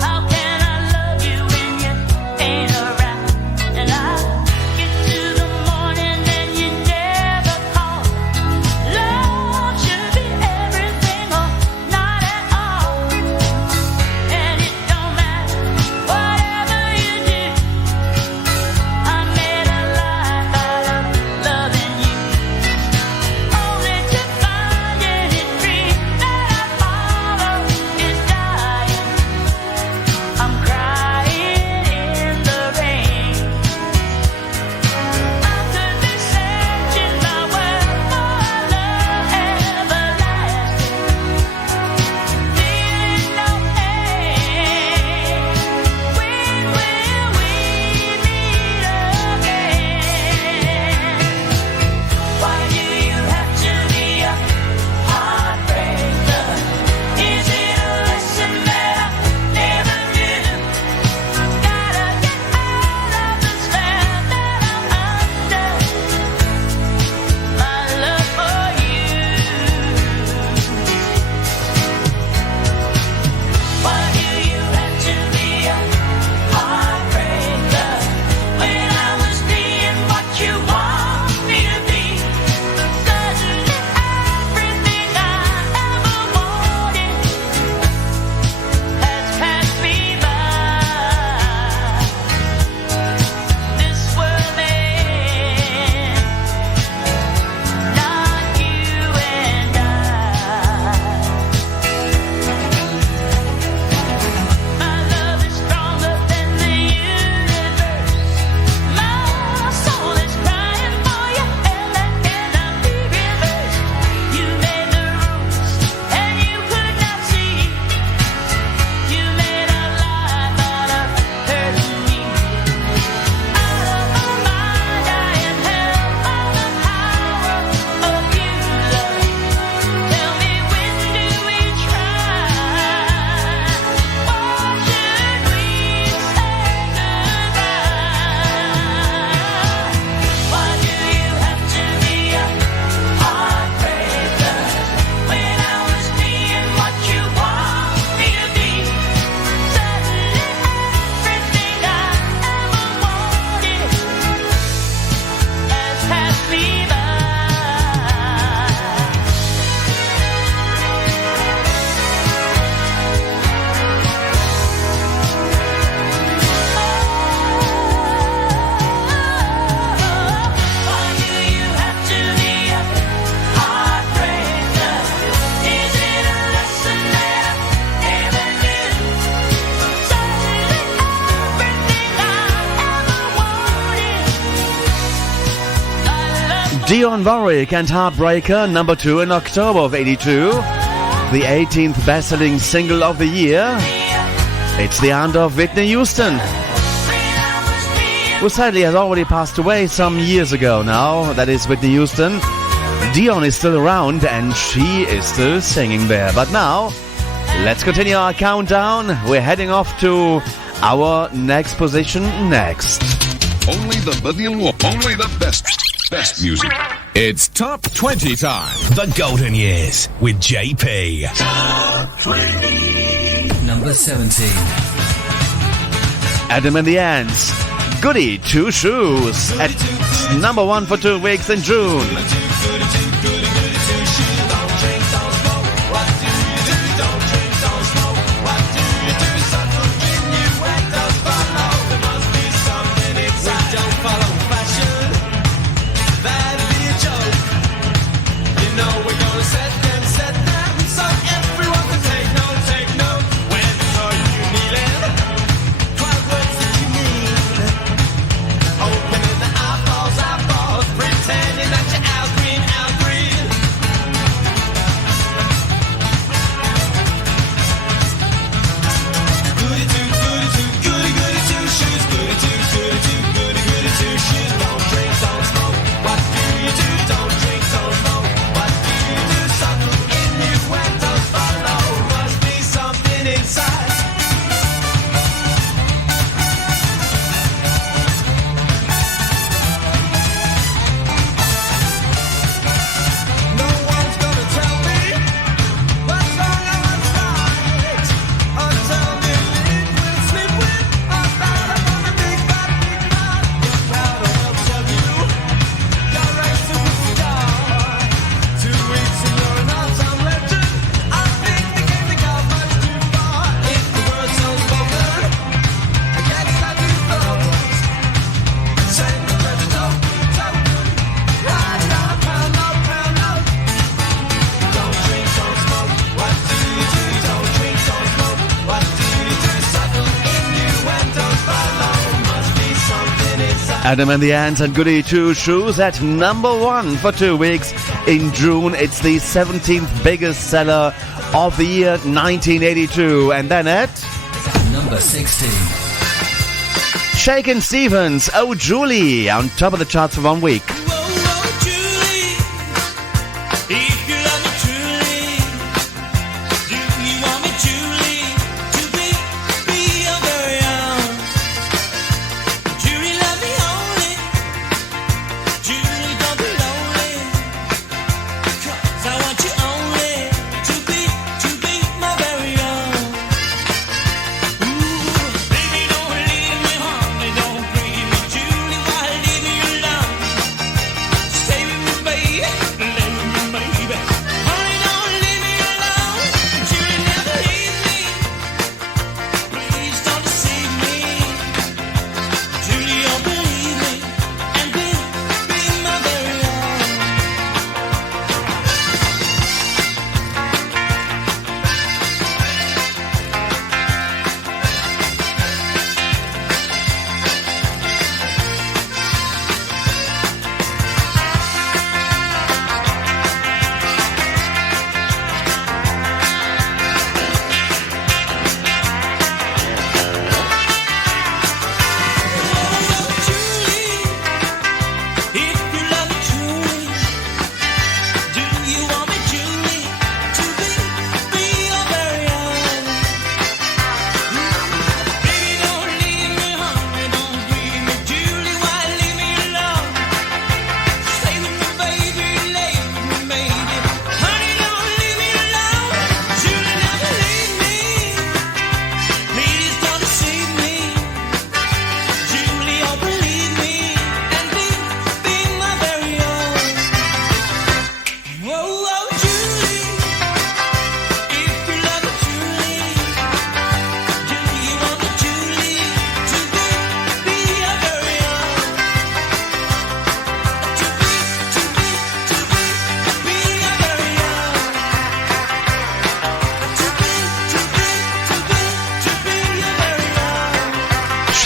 How can I Dionne Warwick and Heartbreaker, number 2 in October of 82. The 18th best-selling single of the year. It's the hand of Whitney Houston, who sadly has already passed away some years ago now. That is Whitney Houston. Dionne is still around and she is still singing there. But now, let's continue our countdown. We're heading off to our next position next. Only the best music. It's Top 20 time. The Golden Years with JP. Top 20. Number 17. Adam and the Ants. Goody Two Shoes at number 1 for 2 weeks in June. Adam and the Ants and Goody Two Shoes at number 1 for 2 weeks in June. It's the 17th biggest seller of the year 1982. And then at number 16. Shakin' Stevens, Oh Julie, on top of the charts for 1 week.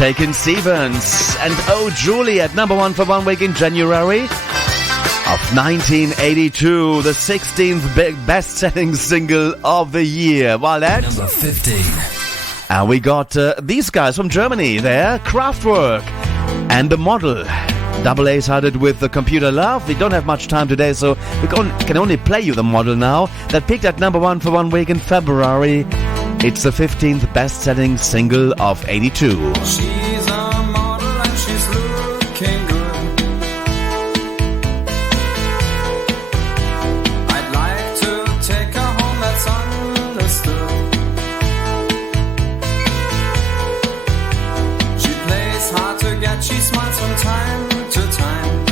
Shakin' Stevens and Oh Julie at number 1 for 1 week in January. of 1982, the 16th best-selling single of the year. Well, that's number 15. And we got these guys from Germany there, Kraftwerk and The Model. Double A-sided with The Computer Love. We don't have much time today, so we can only play you The Model now. That peaked at number 1 for 1 week in February. It's the 15th best-selling single of 82. She's a model and she's looking good. I'd like to take her home, that's understood. She plays hard to get, she smiles from time to time.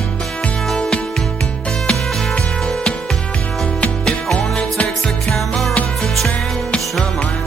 It only takes a camera to change her mind.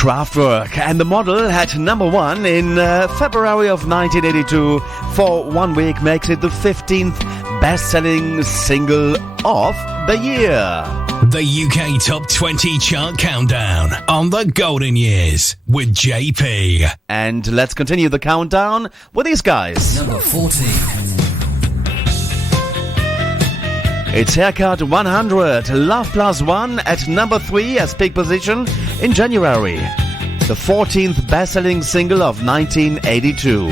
Kraftwerk and The Model had number 1 in February of 1982 for 1 week, makes it the 15th best-selling single of the year. The UK Top 20 Chart Countdown on the Golden Years with JP. And let's continue the countdown with these guys. Number 14. It's Haircut 100, Love Plus One at number 3 as peak position in January. The 14th best-selling single of 1982.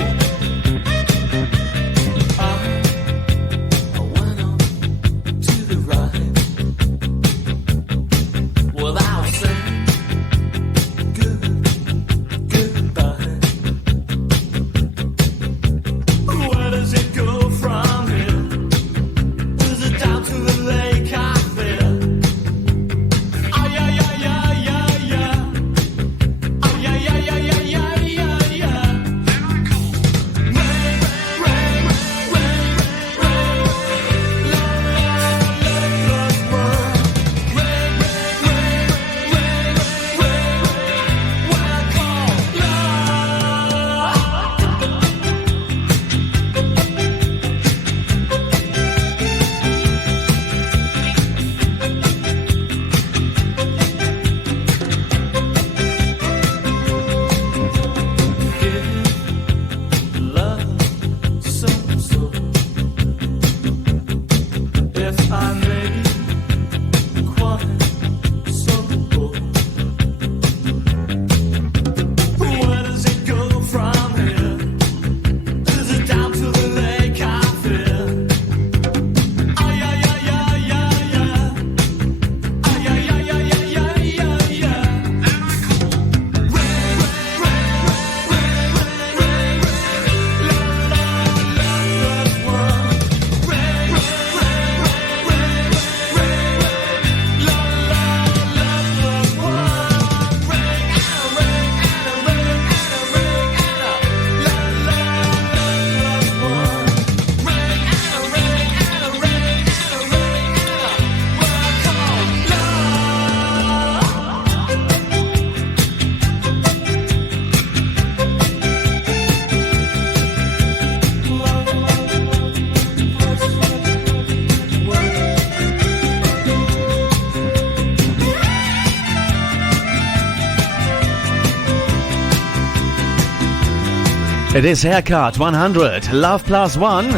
It is Haircut 100, Love Plus One.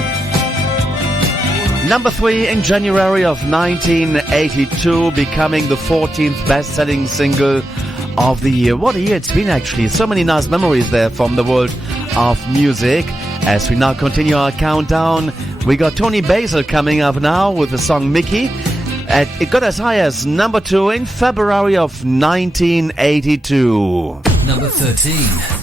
Number 3 in January of 1982, becoming the 14th best-selling single of the year. What a year it's been, actually. So many nice memories there from the world of music. As we now continue our countdown, we got Tony Basil coming up now with the song Mickey. It got as high as number 2 in February of 1982. Number 13.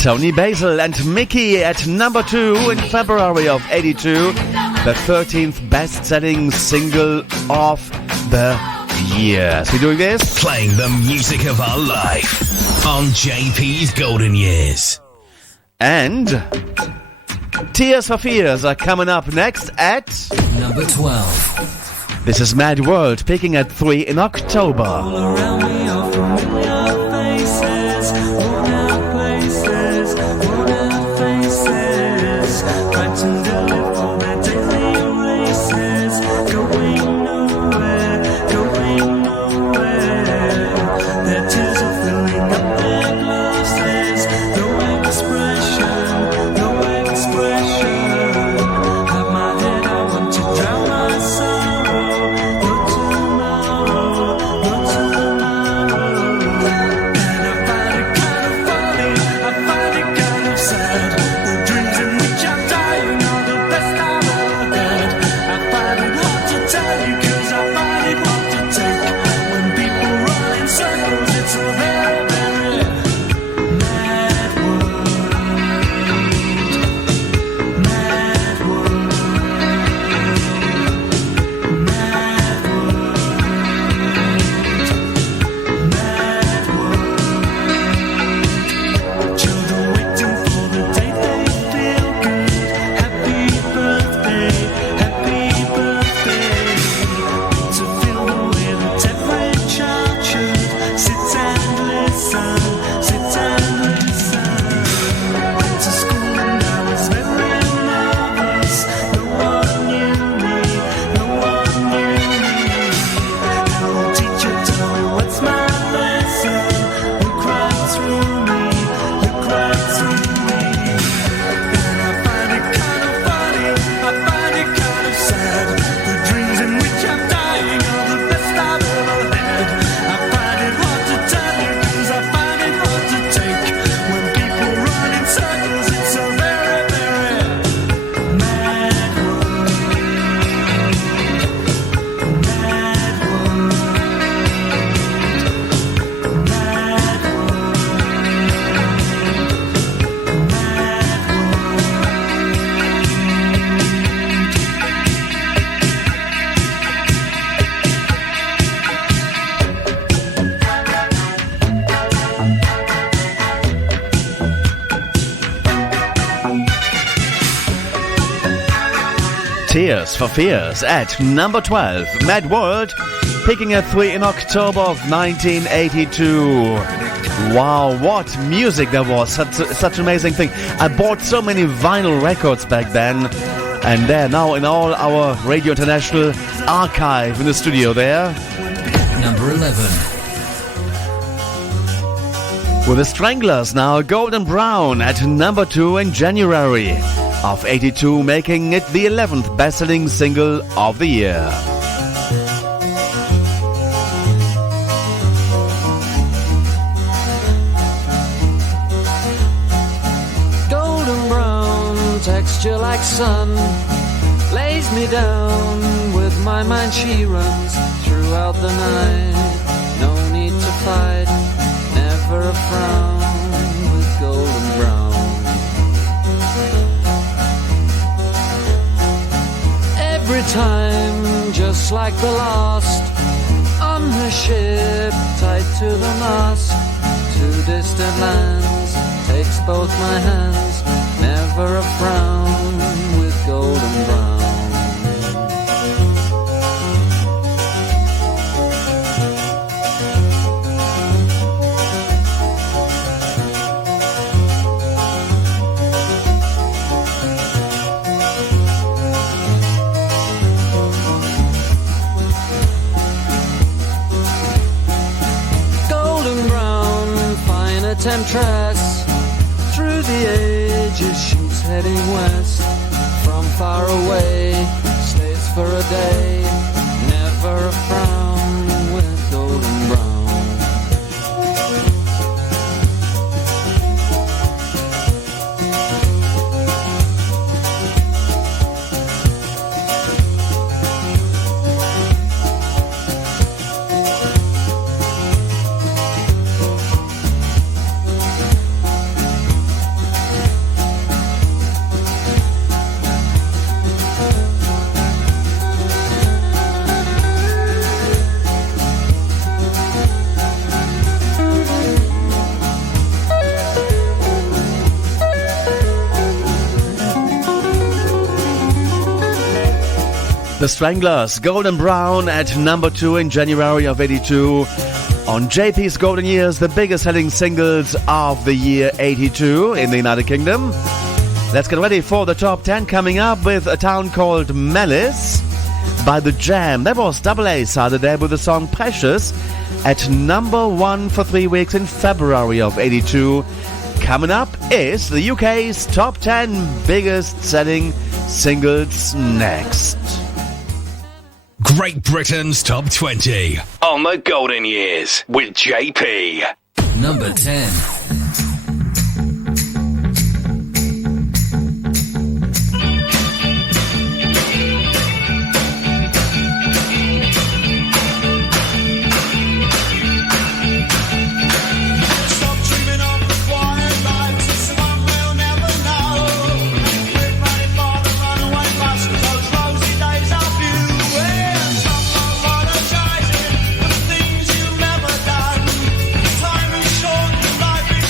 Tony Basil and Mickey at number 2 in February of 82, the 13th best-selling single of the year. So we're doing this? Playing the music of our life on JP's Golden Years. And Tears for Fears are coming up next at number 12. This is Mad World, peaking at 3 in October. All around me are familiar faces, worn out places, worn out faces, fighting to live for their daily races, going nowhere, going nowhere. Their tears are filling up their glasses, no expression, no expression. Have my head, I want to drown my sorrow. No tomorrow, no tomorrow. Tears for Fears at number 12. Mad World picking at 3 in October of 1982. Wow, what music there was. Such an amazing thing. I bought so many vinyl records back then. And they're now in all our Radio International archive in the studio there. Number 11. With the Stranglers now, Golden Brown at number 2 in January of 82, making it the 11th best-selling single of the year. Golden brown, texture like sun, lays me down. With my mind she runs throughout the night. No need to fight, never a frown with golden brown. Every time, just like the last, on her ship, tied to the mast, to distant lands, takes both my hands, never a frown with golden brown. Temptress, through the ages she's heading west. From far away, stays for a day, never a frown with golden brown. The Stranglers, Golden Brown at number 2 in January of 82. On JP's Golden Years, the biggest selling singles of the year 82 in the United Kingdom. Let's get ready for the top 10 coming up with a town called Malice by The Jam. That was Double A started there with the song Precious at number 1 for 3 weeks in February of 82. Coming up is the UK's top 10 biggest selling singles next. Great Britain's Top 20 on the Golden Years with JP. Number 10. Time is short, life is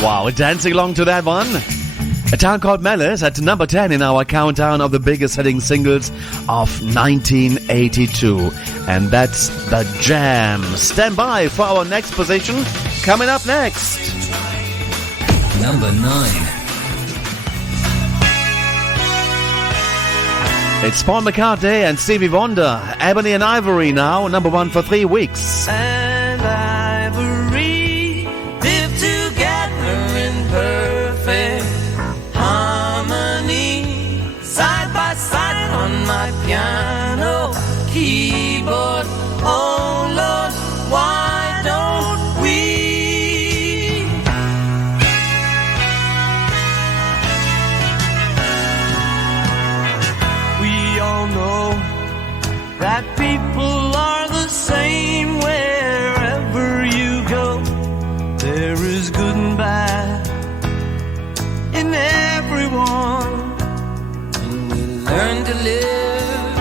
Wow, dancing along to that one. A Town Called Malice at number 10 in our countdown of the biggest selling singles of 1982. And that's The Jam. Stand by for our next position. Coming up next. Number 9. It's Paul McCartney and Stevie Wonder. Ebony and Ivory now, number 1 for 3 weeks. And Ivory live together in perfect harmony, side by side on my piano keyboard. Oh Lord, why don't we? We all know that people are the same wherever you go. There is good and bad in everyone. And we learn to live,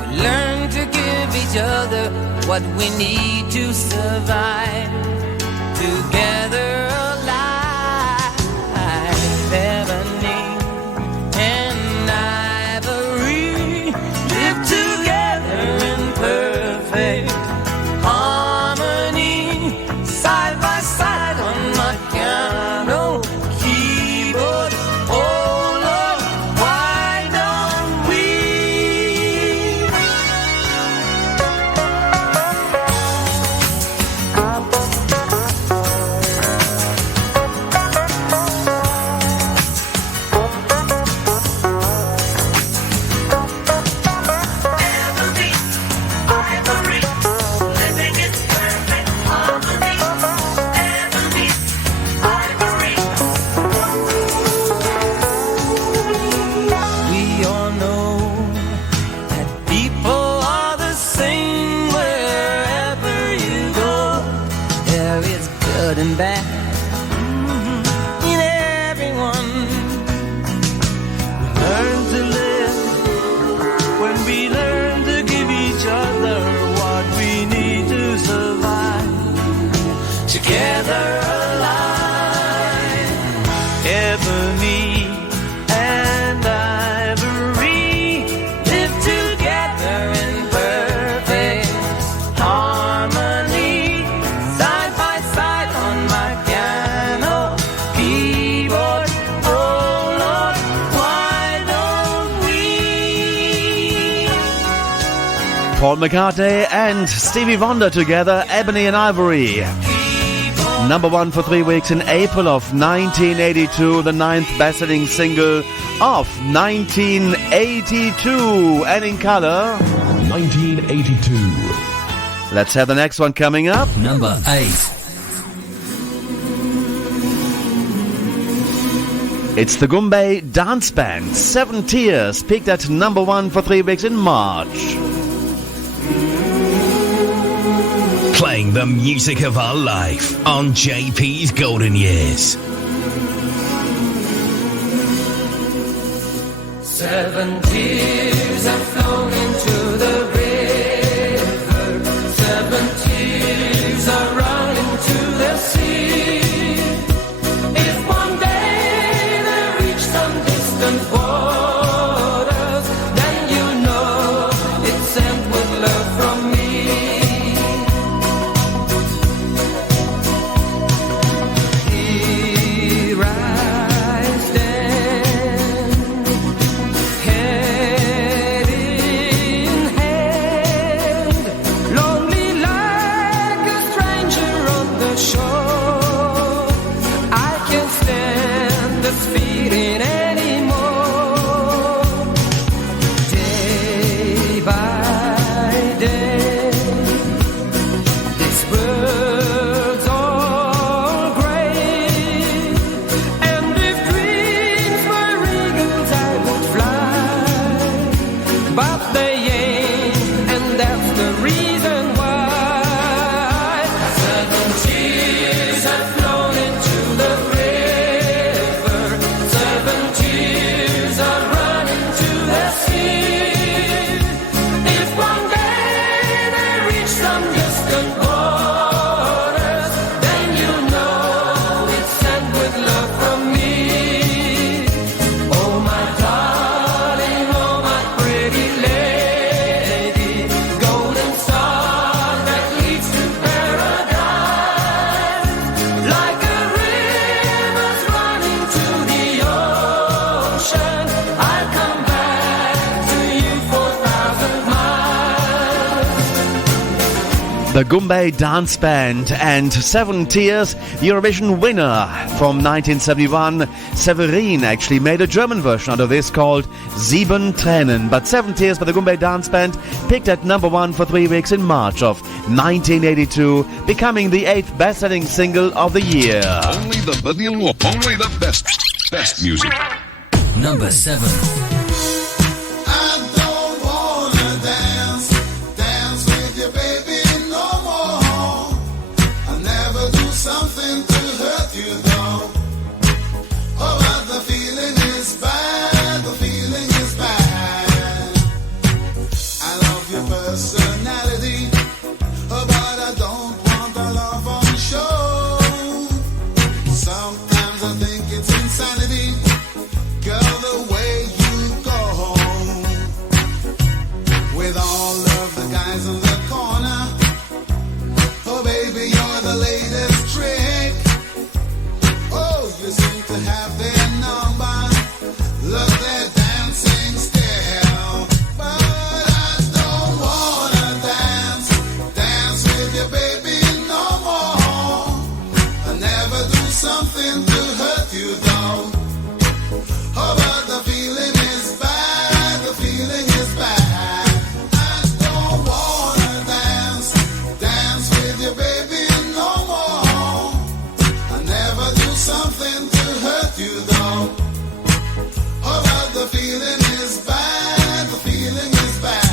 we learn to give each other what we need to survive. Together alive, Ebony and Ivory live together in perfect harmony, side by side on my piano keyboard. Oh Lord, why don't we? We all know that people are the same wherever you go. There is good and bad in everyone. We learn to live when we learn to give each other what we need to survive. Together alive, Ebony and Ivory live together in perfect harmony, side by side on my piano keyboard. Oh Lord, why don't we? Paul McCartney and Stevie Wonder together, Ebony and Ivory. Number 1 for 3 weeks in April of 1982, the 9th best-selling single of 1982, and in color 1982. Let's have the next one coming up. Number 8. It's the Goombay Dance Band. 7 Tears peaked at number 1 for 3 weeks in March. Playing the music of our life on JP's Golden Years. 7 tears have flown into the river. 7 tears are running to the sea. If one day they reach some distant waters, then you know it's sent with love from me. Here I stand, head in hand, lonely like a stranger on the shore. I can't stand this feeling anymore. Day by day, this world's all gray, and if dreams were eagles I would fly, but they ain't, and that's the reason why. 7 tears have flown into the river. 7 tears are running to the sea. If one day they reach some distant waters, then you know it's the Goombay Dance Band, and 7 Tears, the Eurovision winner from 1971. Severin actually made a German version out of this called Sieben Tränen. But 7 Tears by the Goombay Dance Band picked at number 1 for 3 weeks in March of 1982, becoming the 8th best-selling single of the year. Only the best music. Number 7. Something to hurt you though. Oh, but the feeling is bad, the feeling is bad. I love your personality, oh, but I don't want a love on show. Sometimes I think it's insanity, girl, the way you go with all of the guys in the corner. Oh, baby, you're the latest trick. Oh, you seem to have their number. Love their dancing style. But I don't wanna dance with you, baby, no more. I never do something to hurt you, though. Oh, but the feeling is bad, the feeling is bad. I don't wanna dance with you, baby, no more. I never do something to hurt you, though. Oh, but the feeling is bad, the feeling is bad.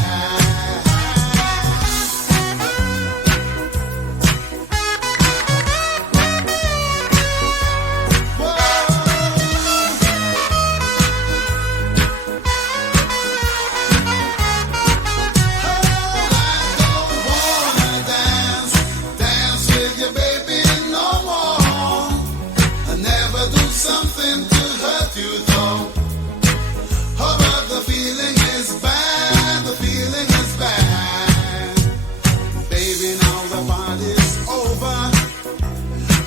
Something to hurt you though. Oh, but the feeling is bad, the feeling is bad. Baby, now the party's over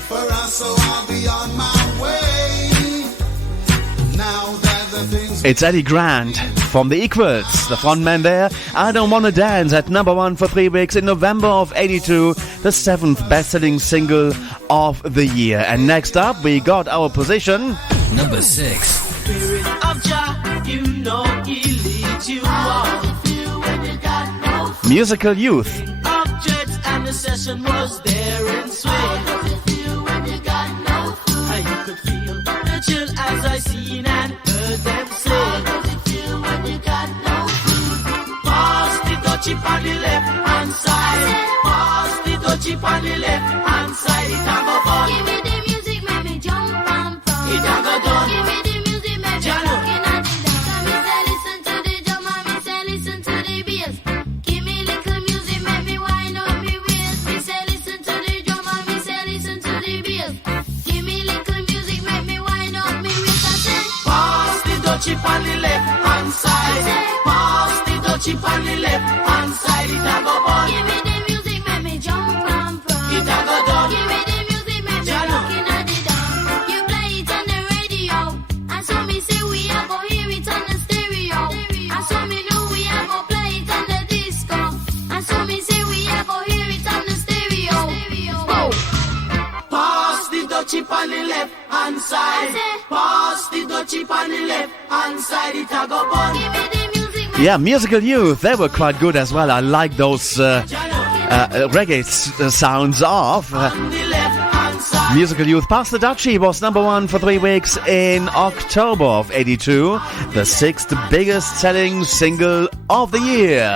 for us, so I'll be on my way. Now that the things... It's Eddie Grant from the Equals, the frontman there. I Don't Wanna Dance at number 1 for 3 weeks in November of 82, the 7th best-selling single of the year. And next up, we got our position. Number 6. Spirit of Jah, you know he leads you on. Musical Youth. Objects and the session was there in swing. How does it feel when you got no food? I could feel the chill as I seen and heard them sing. How does it feel when you got no food? Pass the dutchie on the left hand side. Pass the dutchie on the left hand side. It a go fun. Give me the music, make me jump and pump. It a go done. Give me the music, make me looking at the dance. So me say listen to the drum and me say listen to the bass. Give me little music, make me wind up me waist. Me say listen to the drum and me say listen to the bass. Give me little music, make me wind up me waist. I say pass the dutchie on the left hand side. Pass the dutchie on the left hand side. It a go fun. give me the music, make me jump and pump. It a go done. Give me the music, make me looking at the dance. You play it on the radio, and so me say we a go hear it on the stereo. And so me know we a go play it on the disco. And so me say we a go hear it on the stereo. Pass the dutchie on the left hand side. Pass the dutchie on the left hand side. It a go fun. Give me the music, Yeah, Musical Youth, they were quite good as well. I like those reggae sounds of. Musical Youth. Pass the Dutchie was number 1 for 3 weeks in October of 82, the 6th biggest selling single of the year.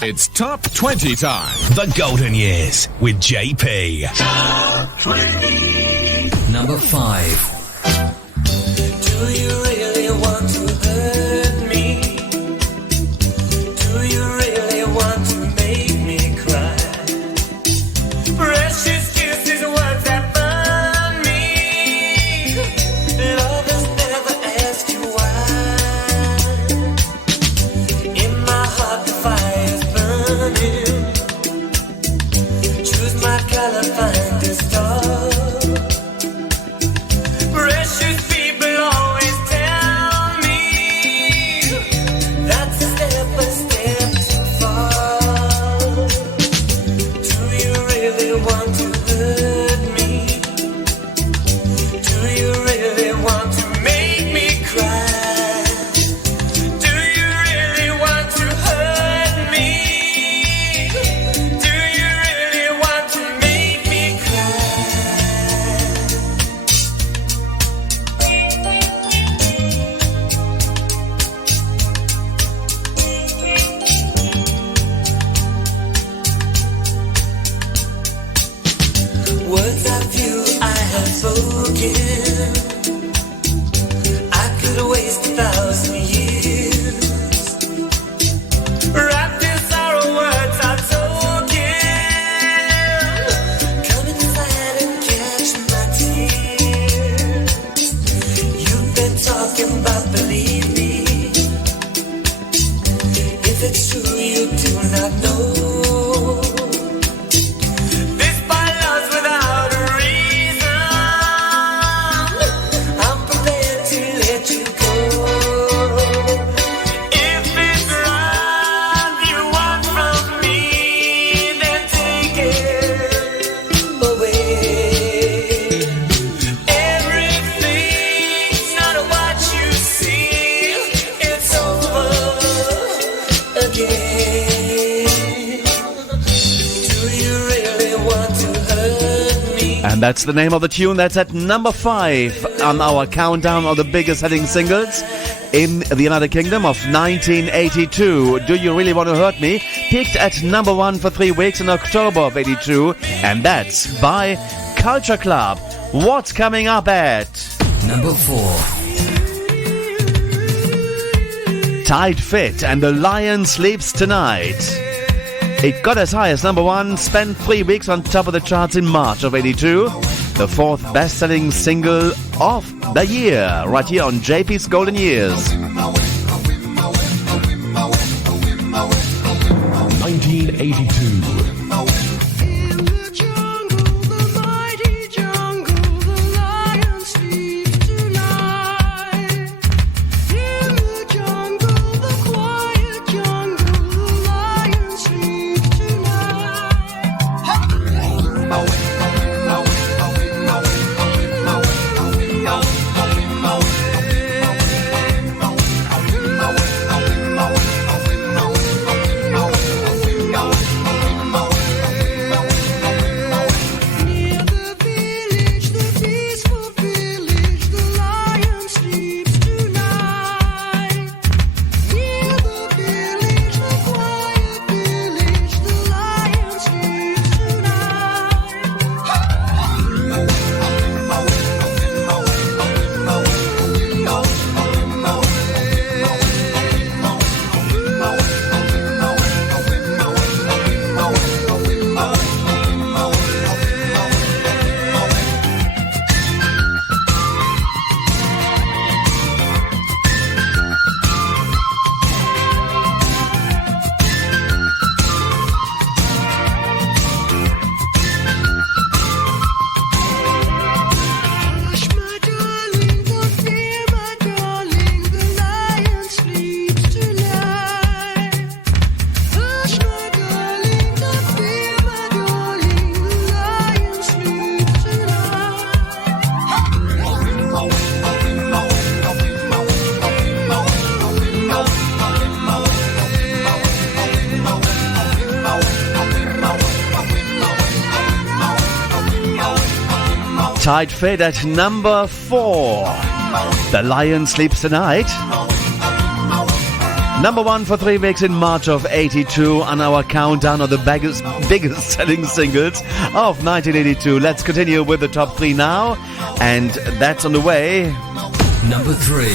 It's Top 20 time. The Golden Years with JP. Top 20. Number 5. Do you really want to hurt me? Do you really want to make me cry? Precious kisses, words that burn me. Lovers never ask you why. In my heart the fire's burning. Choose my color, find a star. Precious people always tell words of you I have spoken. I could waste 1,000 years wrapped in sorrow, words I've spoken. Come inside and catch my tears. You've been talking about, believe me, if it's true you do not know. And that's the name of the tune that's at number 5 on our countdown of the biggest selling singles in the United Kingdom of 1982. Do You Really Want to Hurt Me? Peaked at number 1 for 3 weeks in October of 82. And that's by Culture Club. What's coming up at number 4? Tight Fit and The Lion Sleeps Tonight. It got as high as number 1, spent 3 weeks on top of the charts in March of 82. The 4th best-selling single of the year, right here on JP's Golden Years. 1982. Tight Fit at number 4. The Lion Sleeps Tonight. Number 1 for 3 weeks in March of 82 on our countdown of the biggest selling singles of 1982. Let's continue with the top 3 now. And that's on the way. Number 3.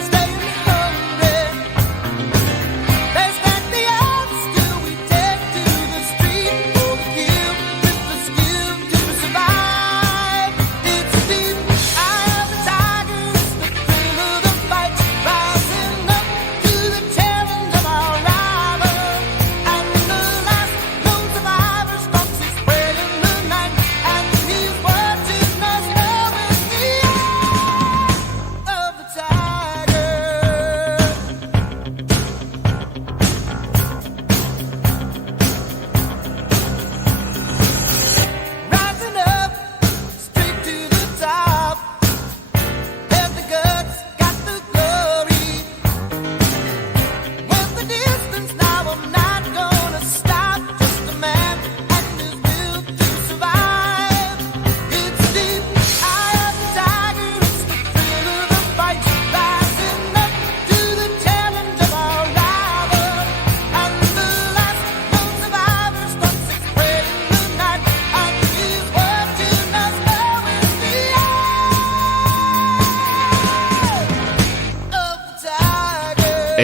Staying home.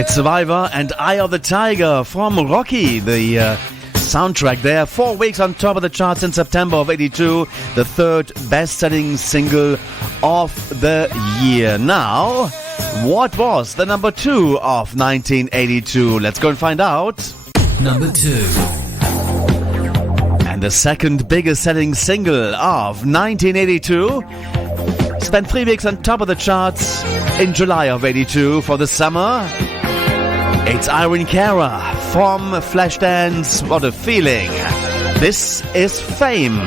It's Survivor and Eye of the Tiger from Rocky, the soundtrack there. 4 weeks on top of the charts in September of 82, the third best-selling single of the year. Now, what was the number 2 of 1982? Let's go and find out. Number 2. And the second biggest selling single of 1982 spent 3 weeks on top of the charts in July of 82 for the summer. It's Irene Cara from Flashdance, What a Feeling. This is Fame.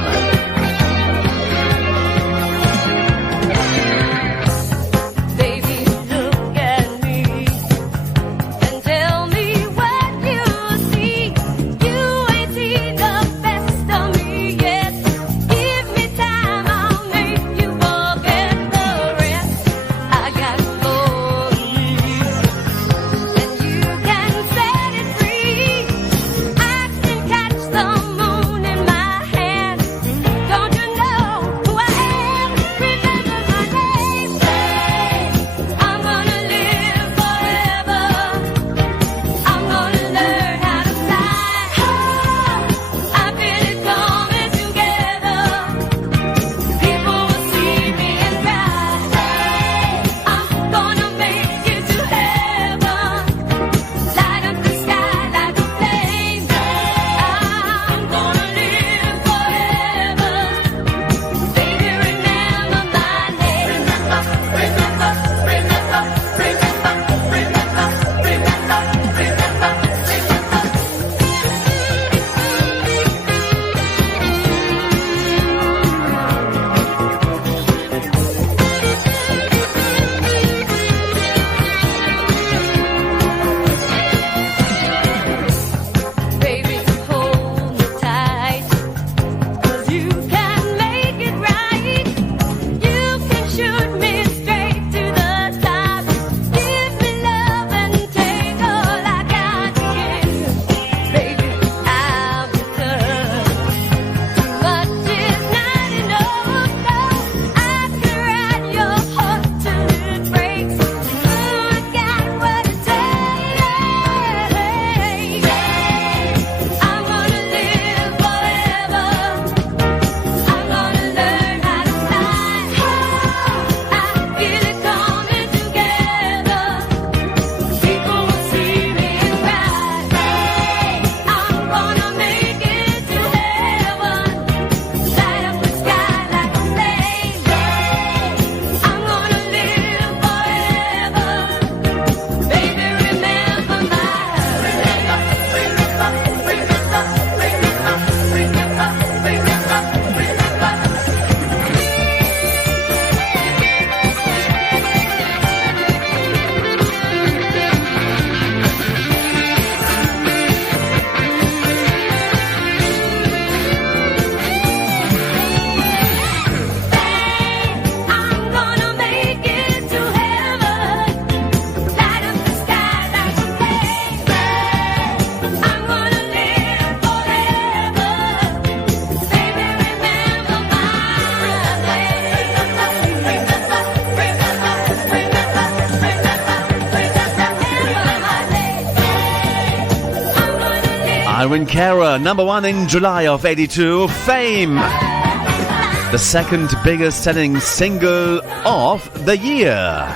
Irene Cara, number 1 in July of 82, Fame. The second biggest selling single of the year.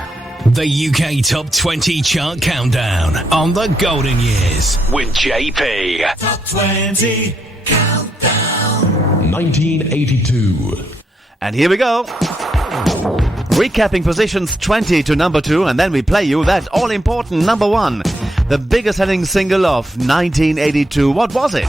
The UK Top 20 Chart Countdown on the Golden Years with JP. Top 20 Countdown 1982. And here we go. Recapping positions 20 to number 2, and then we play you that all-important number 1. The biggest selling single of 1982. What was it?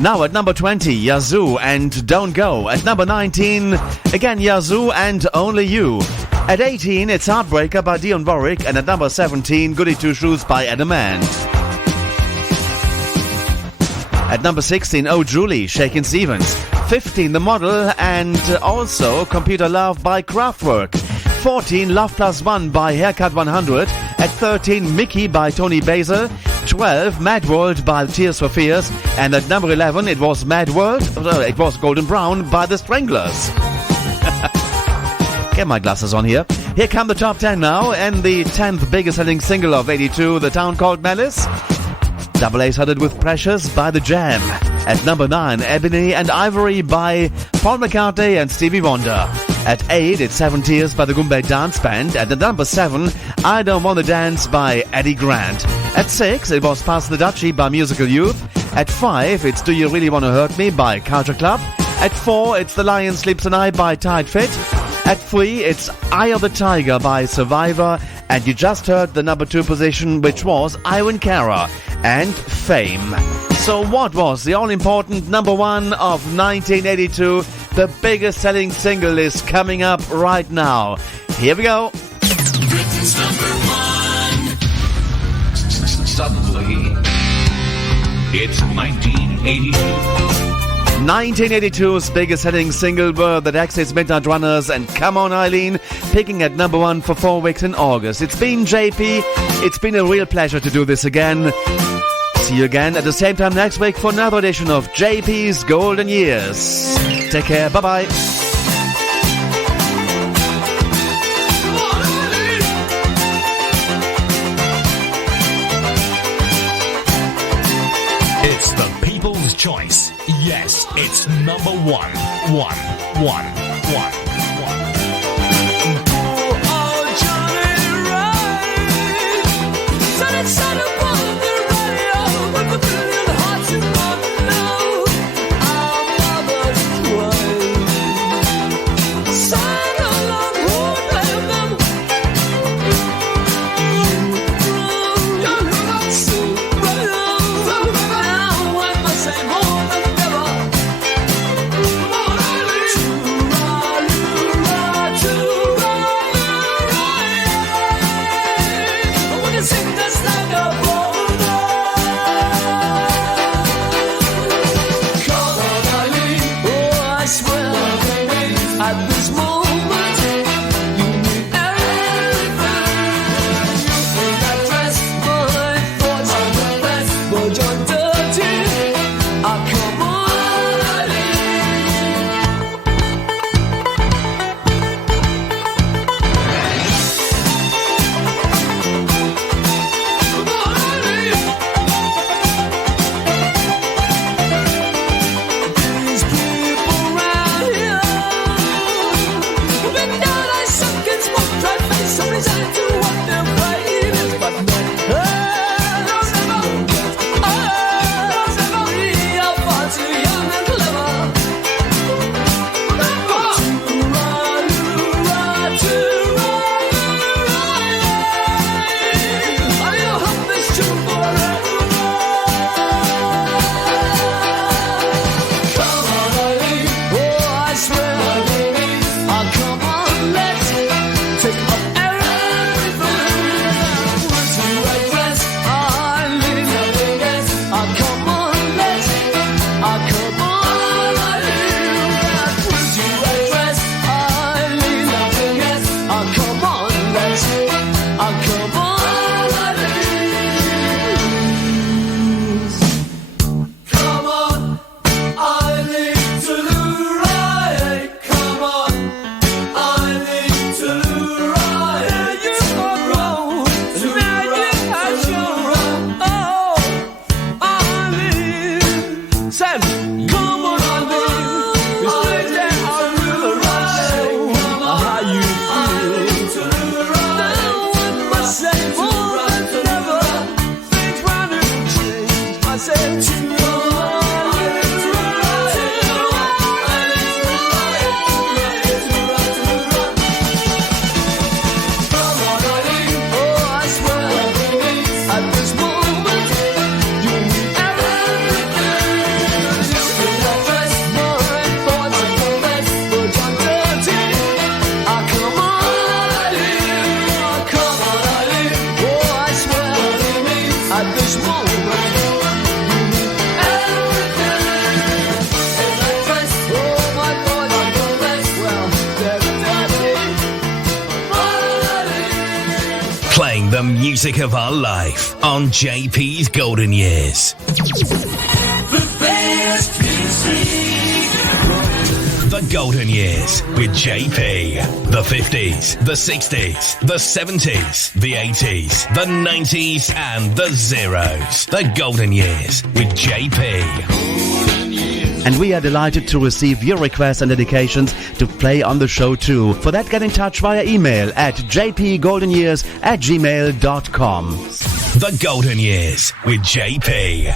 Now at number 20, Yazoo and Don't Go. At number 19, again Yazoo and Only You. At 18, it's Heartbreaker by Dionne Warwick. And at number 17, Goody Two Shoes by Adam Ant. At number 16, Oh Julie, Shakin' Stevens. 15, The Model, and also Computer Love by Kraftwerk. 14, Love Plus One by Haircut 100. At 13, Mickey by Tony Basil. 12, Mad World by Tears for Fears. And at number 11, it was Mad World. It was Golden Brown by The Stranglers. Get my glasses on here. Here come the top 10 now, and the 10th biggest selling single of 82, The Town Called Malice. Double A's headed with Precious by The Jam. At number 9, Ebony and Ivory by Paul McCartney and Stevie Wonder. At 8, it's 7 Tears by the Goombay Dance Band. At the number 7, I Don't Wanna Dance by Eddie Grant. At 6, it was Pass the Dutchie by Musical Youth. At 5, it's Do You Really Wanna Hurt Me by Culture Club. At 4, it's The Lion Sleeps Tonight by Tight Fit. At 3, it's Eye of the Tiger by Survivor. And you just heard the number 2 position, which was Iwan Kara and Fame. So what was the all-important number 1 of 1982? The biggest selling single is coming up right now. Here we go. Britain's number 1. Suddenly, it's 1982. 1982's biggest selling single were the Dexys Midnight Runners and Come On Eileen, picking at number 1 for 4 weeks in August. It's been JP. It's been a real pleasure to do this again. See you again at the same time next week for another edition of JP's Golden Years. Take care. Bye-bye. It's the people's choice. Yes, it's number 1. Playing the music of our life on JP's Golden Years. The best music. The golden years with JP. The 50s, the 60s, the 70s, the 80s, the 90s and the zeros. The golden years with JP. And we are delighted to receive your requests and dedications to play on the show too. For that, get in touch via email at jpgoldenyears@gmail.com. The golden years with JP.